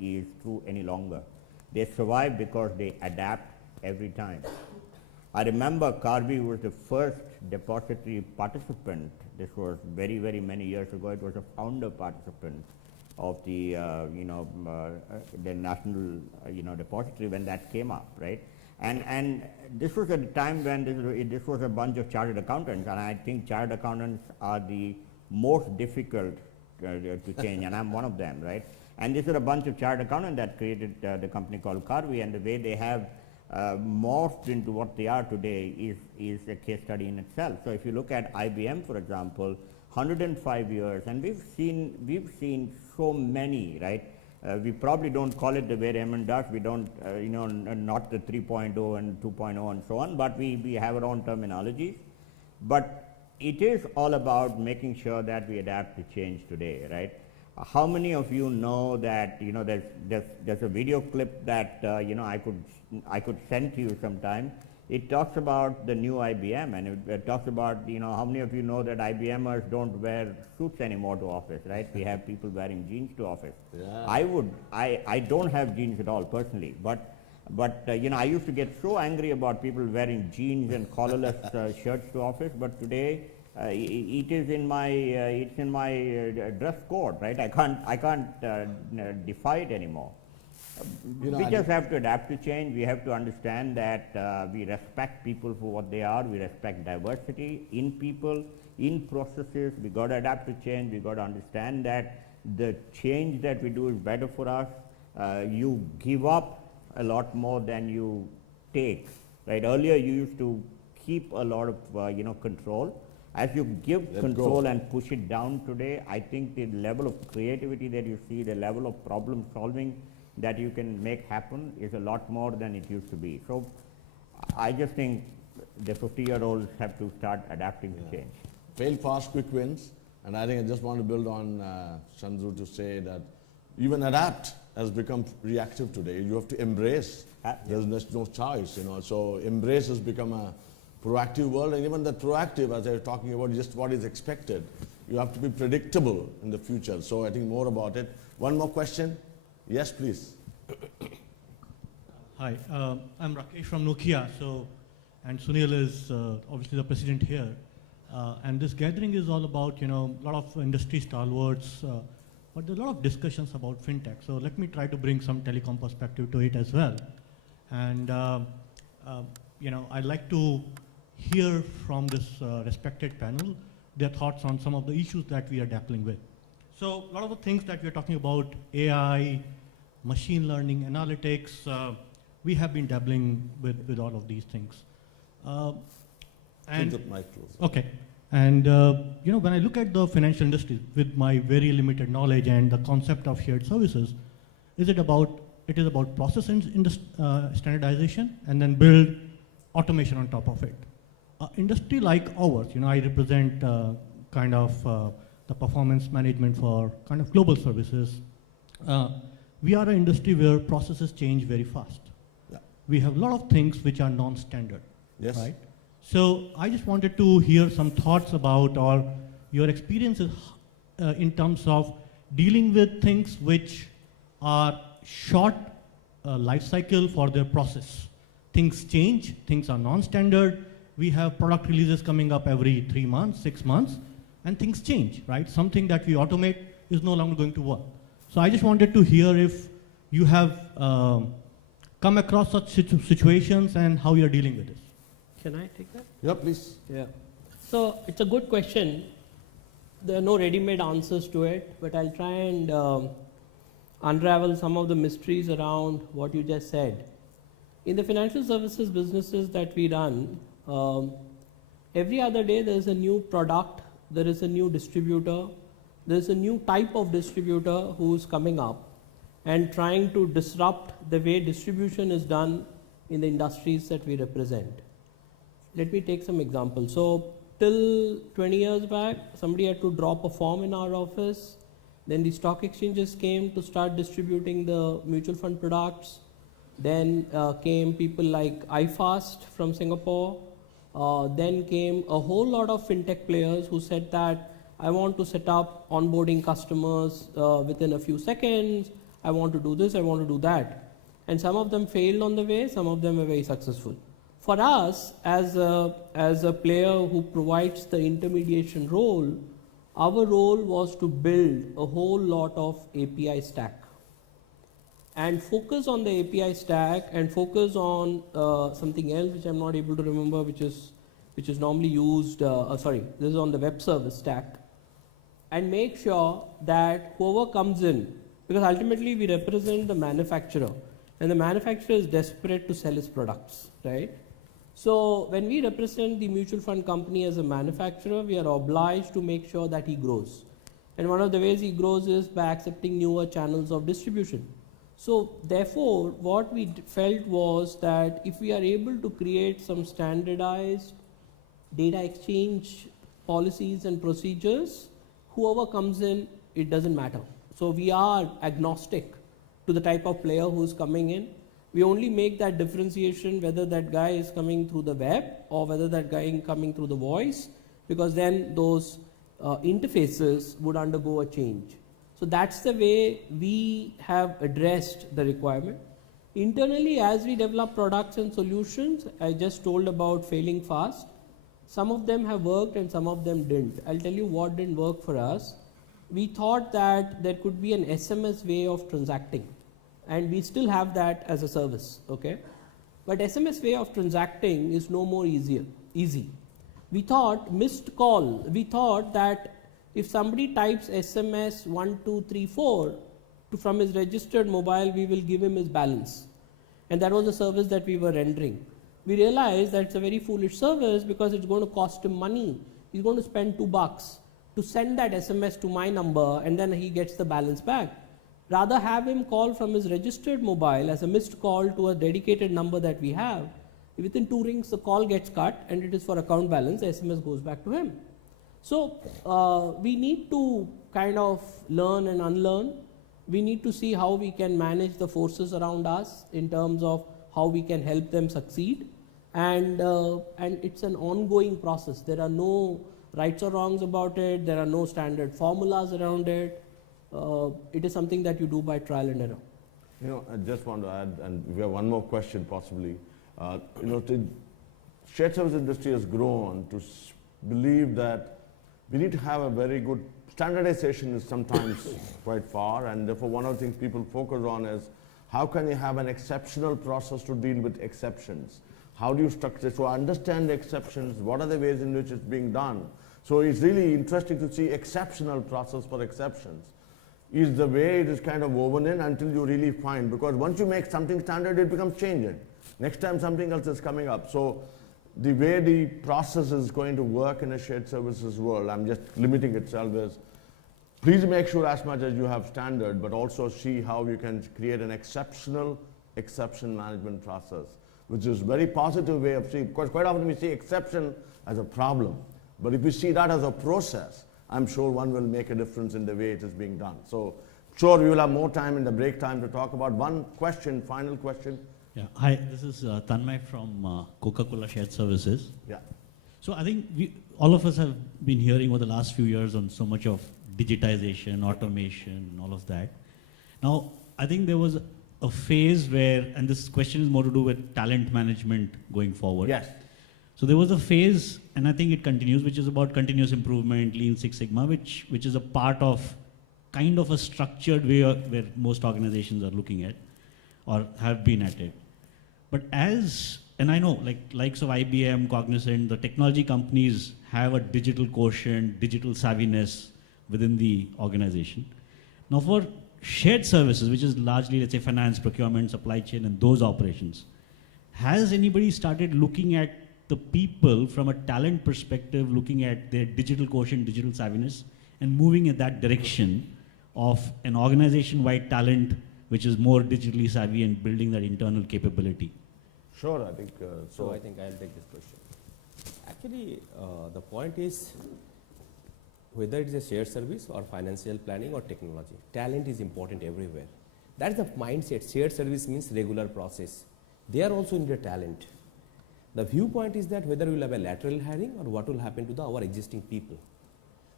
is true any longer. They survive because they adapt every time. I remember Karvi was the first depository participant. This was very, very many years ago. It was a founder participant of the national depository when that came up, right? And this was at a time when this was a bunch of chartered accountants, and I think chartered accountants are the most difficult to change, and I'm one of them, right? And these are a bunch of chartered accountants that created the company called Karvi, and the way they have morphed into what they are today is a case study in itself. So if you look at IBM, for example, 105 years, and we've seen so many, right? We probably don't call it the way Raymond does. We don't, not the 3.0 and 2.0 and so on, but we have our own terminologies. But it is all about making sure that we adapt to change today, right? How many of you know that, there's a video clip that, I could send to you sometime. It talks about the new IBM, and it talks about, how many of you know that IBMers don't wear suits anymore to office, right? We have people wearing jeans to office. Yeah. I don't have jeans at all personally, but I used to get so angry about people wearing jeans and collarless shirts to office, but today it is in my dress code, right? I can't defy it anymore. We just have to adapt to change. We have to understand that we respect people for what they are. We respect diversity in people, in processes. We got to adapt to change. We got to understand that the change that we do is better for us. You give up a lot more than you take, right? Earlier you used to keep a lot of control. As you give control and push it down today, I think the level of creativity that you see, the level of problem solving that you can make happen is a lot more than it used to be. So I just think the 50-year-olds have to start adapting to change. Fail fast, quick wins. And I think I just want to build on Chandru to say that even adapt has become reactive today. You have to embrace. There's no choice, you know. So embrace has become a proactive world, and even that proactive, as I was talking about, just what is expected. You have to be predictable in the future. So I think more about it. One more question. Yes, please. Hi, I'm Rakesh from Nokia. And Sunil is obviously the president here. And this gathering is all about, a lot of industry stalwarts, but there's a lot of discussions about fintech. So let me try to bring some telecom perspective to it as well. And, I'd like to hear from this respected panel their thoughts on some of the issues that we are grappling with. So a lot of the things that we're talking about, AI, machine learning, analytics, we have been dabbling with all of these things. Keep the mic close. Okay. And when I look at the financial industry with my very limited knowledge and the concept of shared services, it is about process standardization and then build automation on top of it. Industry like ours, I represent the performance management for kind of global services. We are an industry where processes change very fast. Yeah. We have a lot of things which are non-standard, Yes. right? So I just wanted to hear some thoughts about or your experiences in terms of dealing with things which are short life cycle for their process. Things change, things are non-standard. We have product releases coming up every 3 months, 6 months, and things change, right? Something that we automate is no longer going to work. So I just wanted to hear if you have come across such situations and how you're dealing with this. Can I take that? Yeah, please. Yeah. So it's a good question. There are no ready-made answers to it, but I'll try and unravel some of the mysteries around what you just said. In the financial services businesses that we run, every other day there is a new product, there is a new distributor, there is a new type of distributor who's coming up and trying to disrupt the way distribution is done in the industries that we represent. Let me take some examples. So till 20 years back, somebody had to drop a form in our office. Then the stock exchanges came to start distributing the mutual fund products. Then came people like iFast from Singapore. Then came a whole lot of fintech players who said that I want to set up onboarding customers within a few seconds. I want to do this, I want to do that. And some of them failed on the way, some of them were very successful. For us, as a player who provides the intermediation role, our role was to build a whole lot of API stack and focus on the API stack and focus on something else which I'm not able to remember, which is normally used, this is on the web service stack, and make sure that whoever comes in, because ultimately we represent the manufacturer and the manufacturer is desperate to sell his products, right? So when we represent the mutual fund company as a manufacturer, we are obliged to make sure that he grows. And one of the ways he grows is by accepting newer channels of distribution. So therefore, what we felt was that if we are able to create some standardized data exchange policies and procedures, whoever comes in, it doesn't matter. So we are agnostic to the type of player who is coming in. We only make that differentiation whether that guy is coming through the web or whether that guy is coming through the voice, because then those interfaces would undergo a change. So that's the way we have addressed the requirement. Internally, as we develop products and solutions, I just told about failing fast. Some of them have worked and some of them didn't. I'll tell you what didn't work for us. We thought that there could be an SMS way of transacting. And we still have that as a service, okay? But SMS way of transacting is no more easy. We thought missed call. We thought that if somebody types SMS 1234 from his registered mobile, we will give him his balance. And that was the service that we were rendering. We realized that it's a very foolish service because it's going to cost him money. He's going to spend $2 to send that SMS to my number and then he gets the balance back. Rather have him call from his registered mobile as a missed call to a dedicated number that we have. Within 2 rings, the call gets cut and it is for account balance, the SMS goes back to him. So we need to kind of learn and unlearn. we need to see how we can manage the forces around us in terms of how we can help them succeed. And it's an ongoing process. There are no rights or wrongs about it. There are no standard formulas around it. It is something that you do by trial and error. You know, I just want to add, and we have one more question possibly. You know, the shared service industry has grown to believe that we need to have a very good standardization is sometimes quite far, and therefore one of the things people focus on is how can you have an exceptional process to deal with exceptions? How do you structure? So understand the exceptions, what are the ways in which it's being done? So it's really interesting to see exceptional process for exceptions. Is the way it is kind of woven in until you really find, because once you make something standard, it becomes changing. Next time something else is coming up. So the way the process is going to work in a shared services world, I'm just limiting itself is, please make sure as much as you have standard, but also see how you can create an exceptional exception management process, which is very positive way of seeing, because quite often we see exception as a problem. But if we see that as a process, I'm sure one will make a difference in the way it is being done. So sure, we will have more time in the break time to talk about one question, final question. Yeah, hi, this is Tanmay from Coca-Cola Shared Services. Yeah. So I think all of us have been hearing over the last few years on so much of digitization, automation, and all of that. Now, I think there was a phase where, and this question is more to do with talent management going forward. Yes. So there was a phase, and I think it continues, which is about continuous improvement, Lean Six Sigma, which is a part of kind of a structured way where most organizations are looking at or have been at it. But and I know likes of IBM, Cognizant, the technology companies have a digital quotient, digital savviness within the organization. Now for shared services, which is largely, let's say, finance, procurement, supply chain, and those operations, has anybody started looking at the people from a talent perspective, looking at their digital quotient, digital savviness, and moving in that direction of an organization-wide talent which is more digitally savvy and building that internal capability? Sure, I think So I think I'll take this question. Actually, the point is, whether it is a shared service or financial planning or technology, talent is important everywhere. That's the mindset. Shared service means regular process. They are also need a talent. The viewpoint is that whether we will have a lateral hiring or what will happen to our existing people.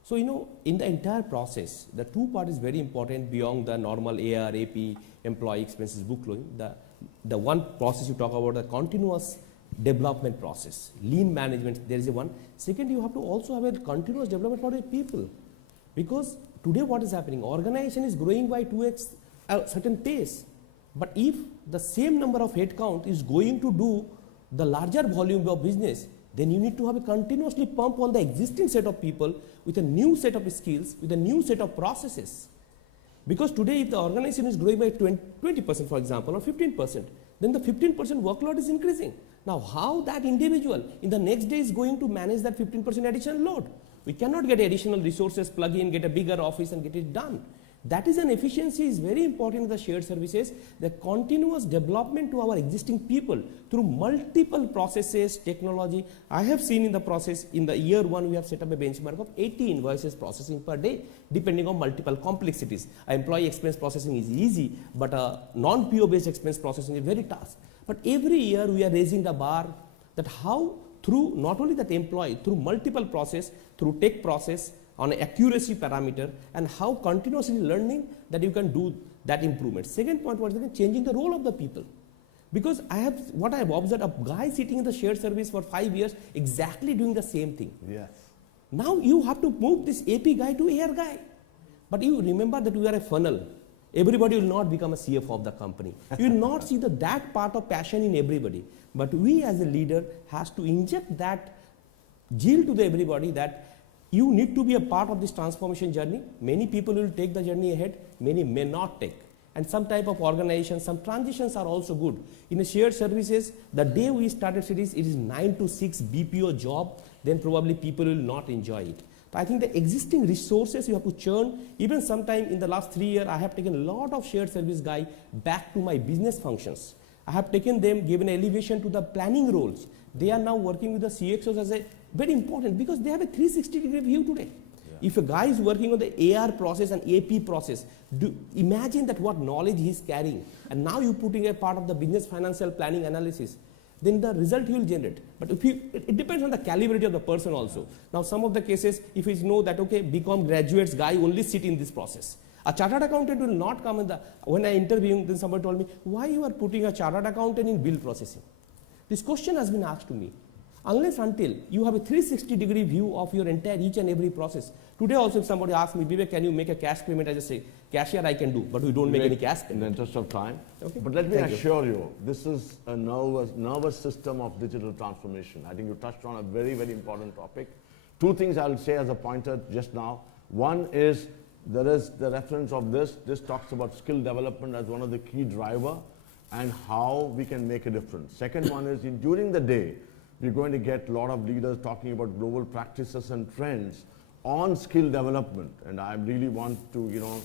So, you know, in the entire process, the two part is very important beyond the normal AR, AP, employee expenses, book loading. The one process you talk about, the continuous development process, lean management, there is a one. Second, you have to also have a continuous development for the people. Because today what is happening, organization is growing by 2x a certain pace. But if the same number of headcount is going to do the larger volume of business, then you need to have a continuously pump on the existing set of people with a new set of skills, with a new set of processes. Because today if the organization is growing by 20% for example, or 15%, then the 15% workload is increasing. Now how that individual in the next day is going to manage that 15% additional load? We cannot get additional resources, plug in, get a bigger office and get it done. That is an efficiency is very important in the shared services, the continuous development to our existing people through multiple processes, technology. I have seen in the process, in the year one, we have set up a benchmark of 80 invoices processing per day, depending on multiple complexities. Employee expense processing is easy, but non-PO based expense processing is very tough. But every year we are raising the bar that how through not only that employee, through multiple process, through tech process, on an accuracy parameter, and how continuously learning that you can do that improvement. Second point was changing the role of the people. Because what I have observed, a guy sitting in the shared service for 5 years exactly doing the same thing. yes. Now you have to move this AP guy to AR guy. But you remember that we are a funnel. Everybody will not become a CFO of the company. You will not see that part of passion in everybody. But we as a leader has to inject that zeal to everybody that you need to be a part of this transformation journey. Many people will take the journey ahead, many may not take. And some type of organization, some transitions are also good. In a shared services, the day we started series, it is 9 to 6 BPO job, then probably people will not enjoy it. But I think the existing resources you have to churn. Even sometime in the last 3 years, I have taken a lot of shared service guy back to my business functions. I have taken them, given elevation to the planning roles. They are now working with the CXOs as a very important, because they have a 360-degree view today. Yeah. if a guy is working on the AR process and AP process, imagine that what knowledge he's carrying, and now you're putting a part of the business financial planning analysis, then the result he will generate. But if it depends on the calibrity of the person also. Now some of the cases, if you know that, okay, BCom graduates guy only sit in this process. A chartered accountant will not come in the, when I interviewing, then somebody told me, why you are putting a chartered accountant in bill processing? This question has been asked to me. Unless until you have a 360-degree view of your entire each and every process. Today also if somebody asks me, Vivek, can you make a cash payment? I just say, cashier I can do, but we don't make any cash payment. In the interest of time. Okay. But let me Thank assure you, this is a nervous system of digital transformation. I think you touched on a very, very important topic. Two things I will say as a pointer just now. One is, there is the reference of this. This talks about skill development as one of the key driver and how we can make a difference. Second one is, during the day, we're going to get a lot of leaders talking about global practices and trends on skill development, and I really want to,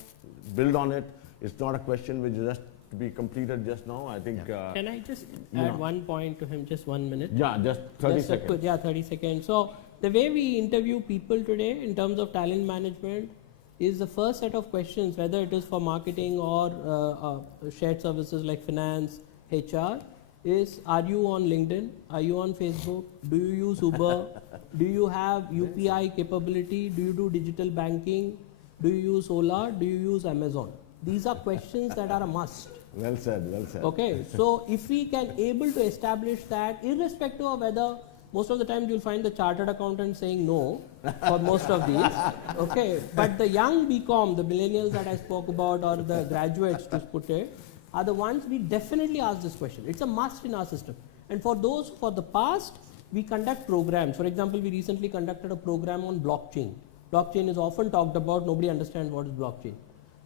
build on it. It's not a question which is just to be completed just now. I think. Can I just add one point to him? Just 1 minute. Yeah, just 30 seconds. Yeah, 30 seconds. So the way we interview people today in terms of talent management is the first set of questions, whether it is for marketing or shared services like finance, HR. Is, are you on LinkedIn? Are you on Facebook? Do you use Uber? Do you have UPI capability? Do you do digital banking? Do you use Ola? Do you use Amazon? These are questions that are a must. Well said, well said. Okay, so if we can able to establish that, irrespective of whether, most of the time you'll find the chartered accountant saying no for most of these. Okay, but the young BCom, the millennials that I spoke about, or the graduates to put it, are the ones we definitely ask this question. It's a must in our system. And for those, for the past, we conduct programs. For example, we recently conducted a program on blockchain. Blockchain is often talked about, nobody understands what is blockchain.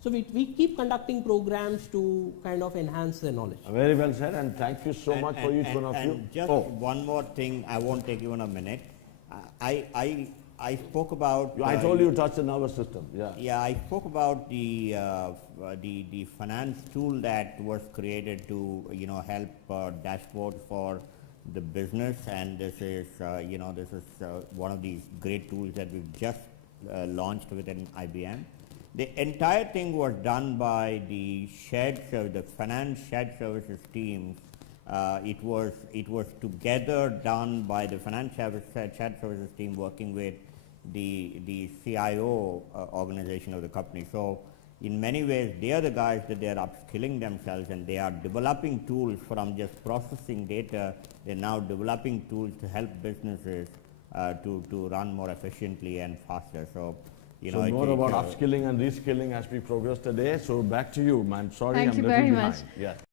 So we keep conducting programs to kind of enhance their knowledge. Very well said, and thank you so much for each one of you. And just one more thing, I won't take even a minute. I spoke about. I told you to touch the nervous system. Yeah. Yeah, I spoke about the finance tool that was created to help dashboard for the business, and this is one of these great tools that we've just launched within IBM. The entire thing was done by the finance shared services team. It was together done by the finance shared services team working with the CIO organization of the company. So in many ways, they are the guys that they are upskilling themselves, and they are developing tools from just processing data. They're now developing tools to help businesses to run more efficiently and faster. So, so more about upskilling and reskilling as we progress today. So back to you. I'm sorry, Thank I'm you a little very behind. much. Yeah.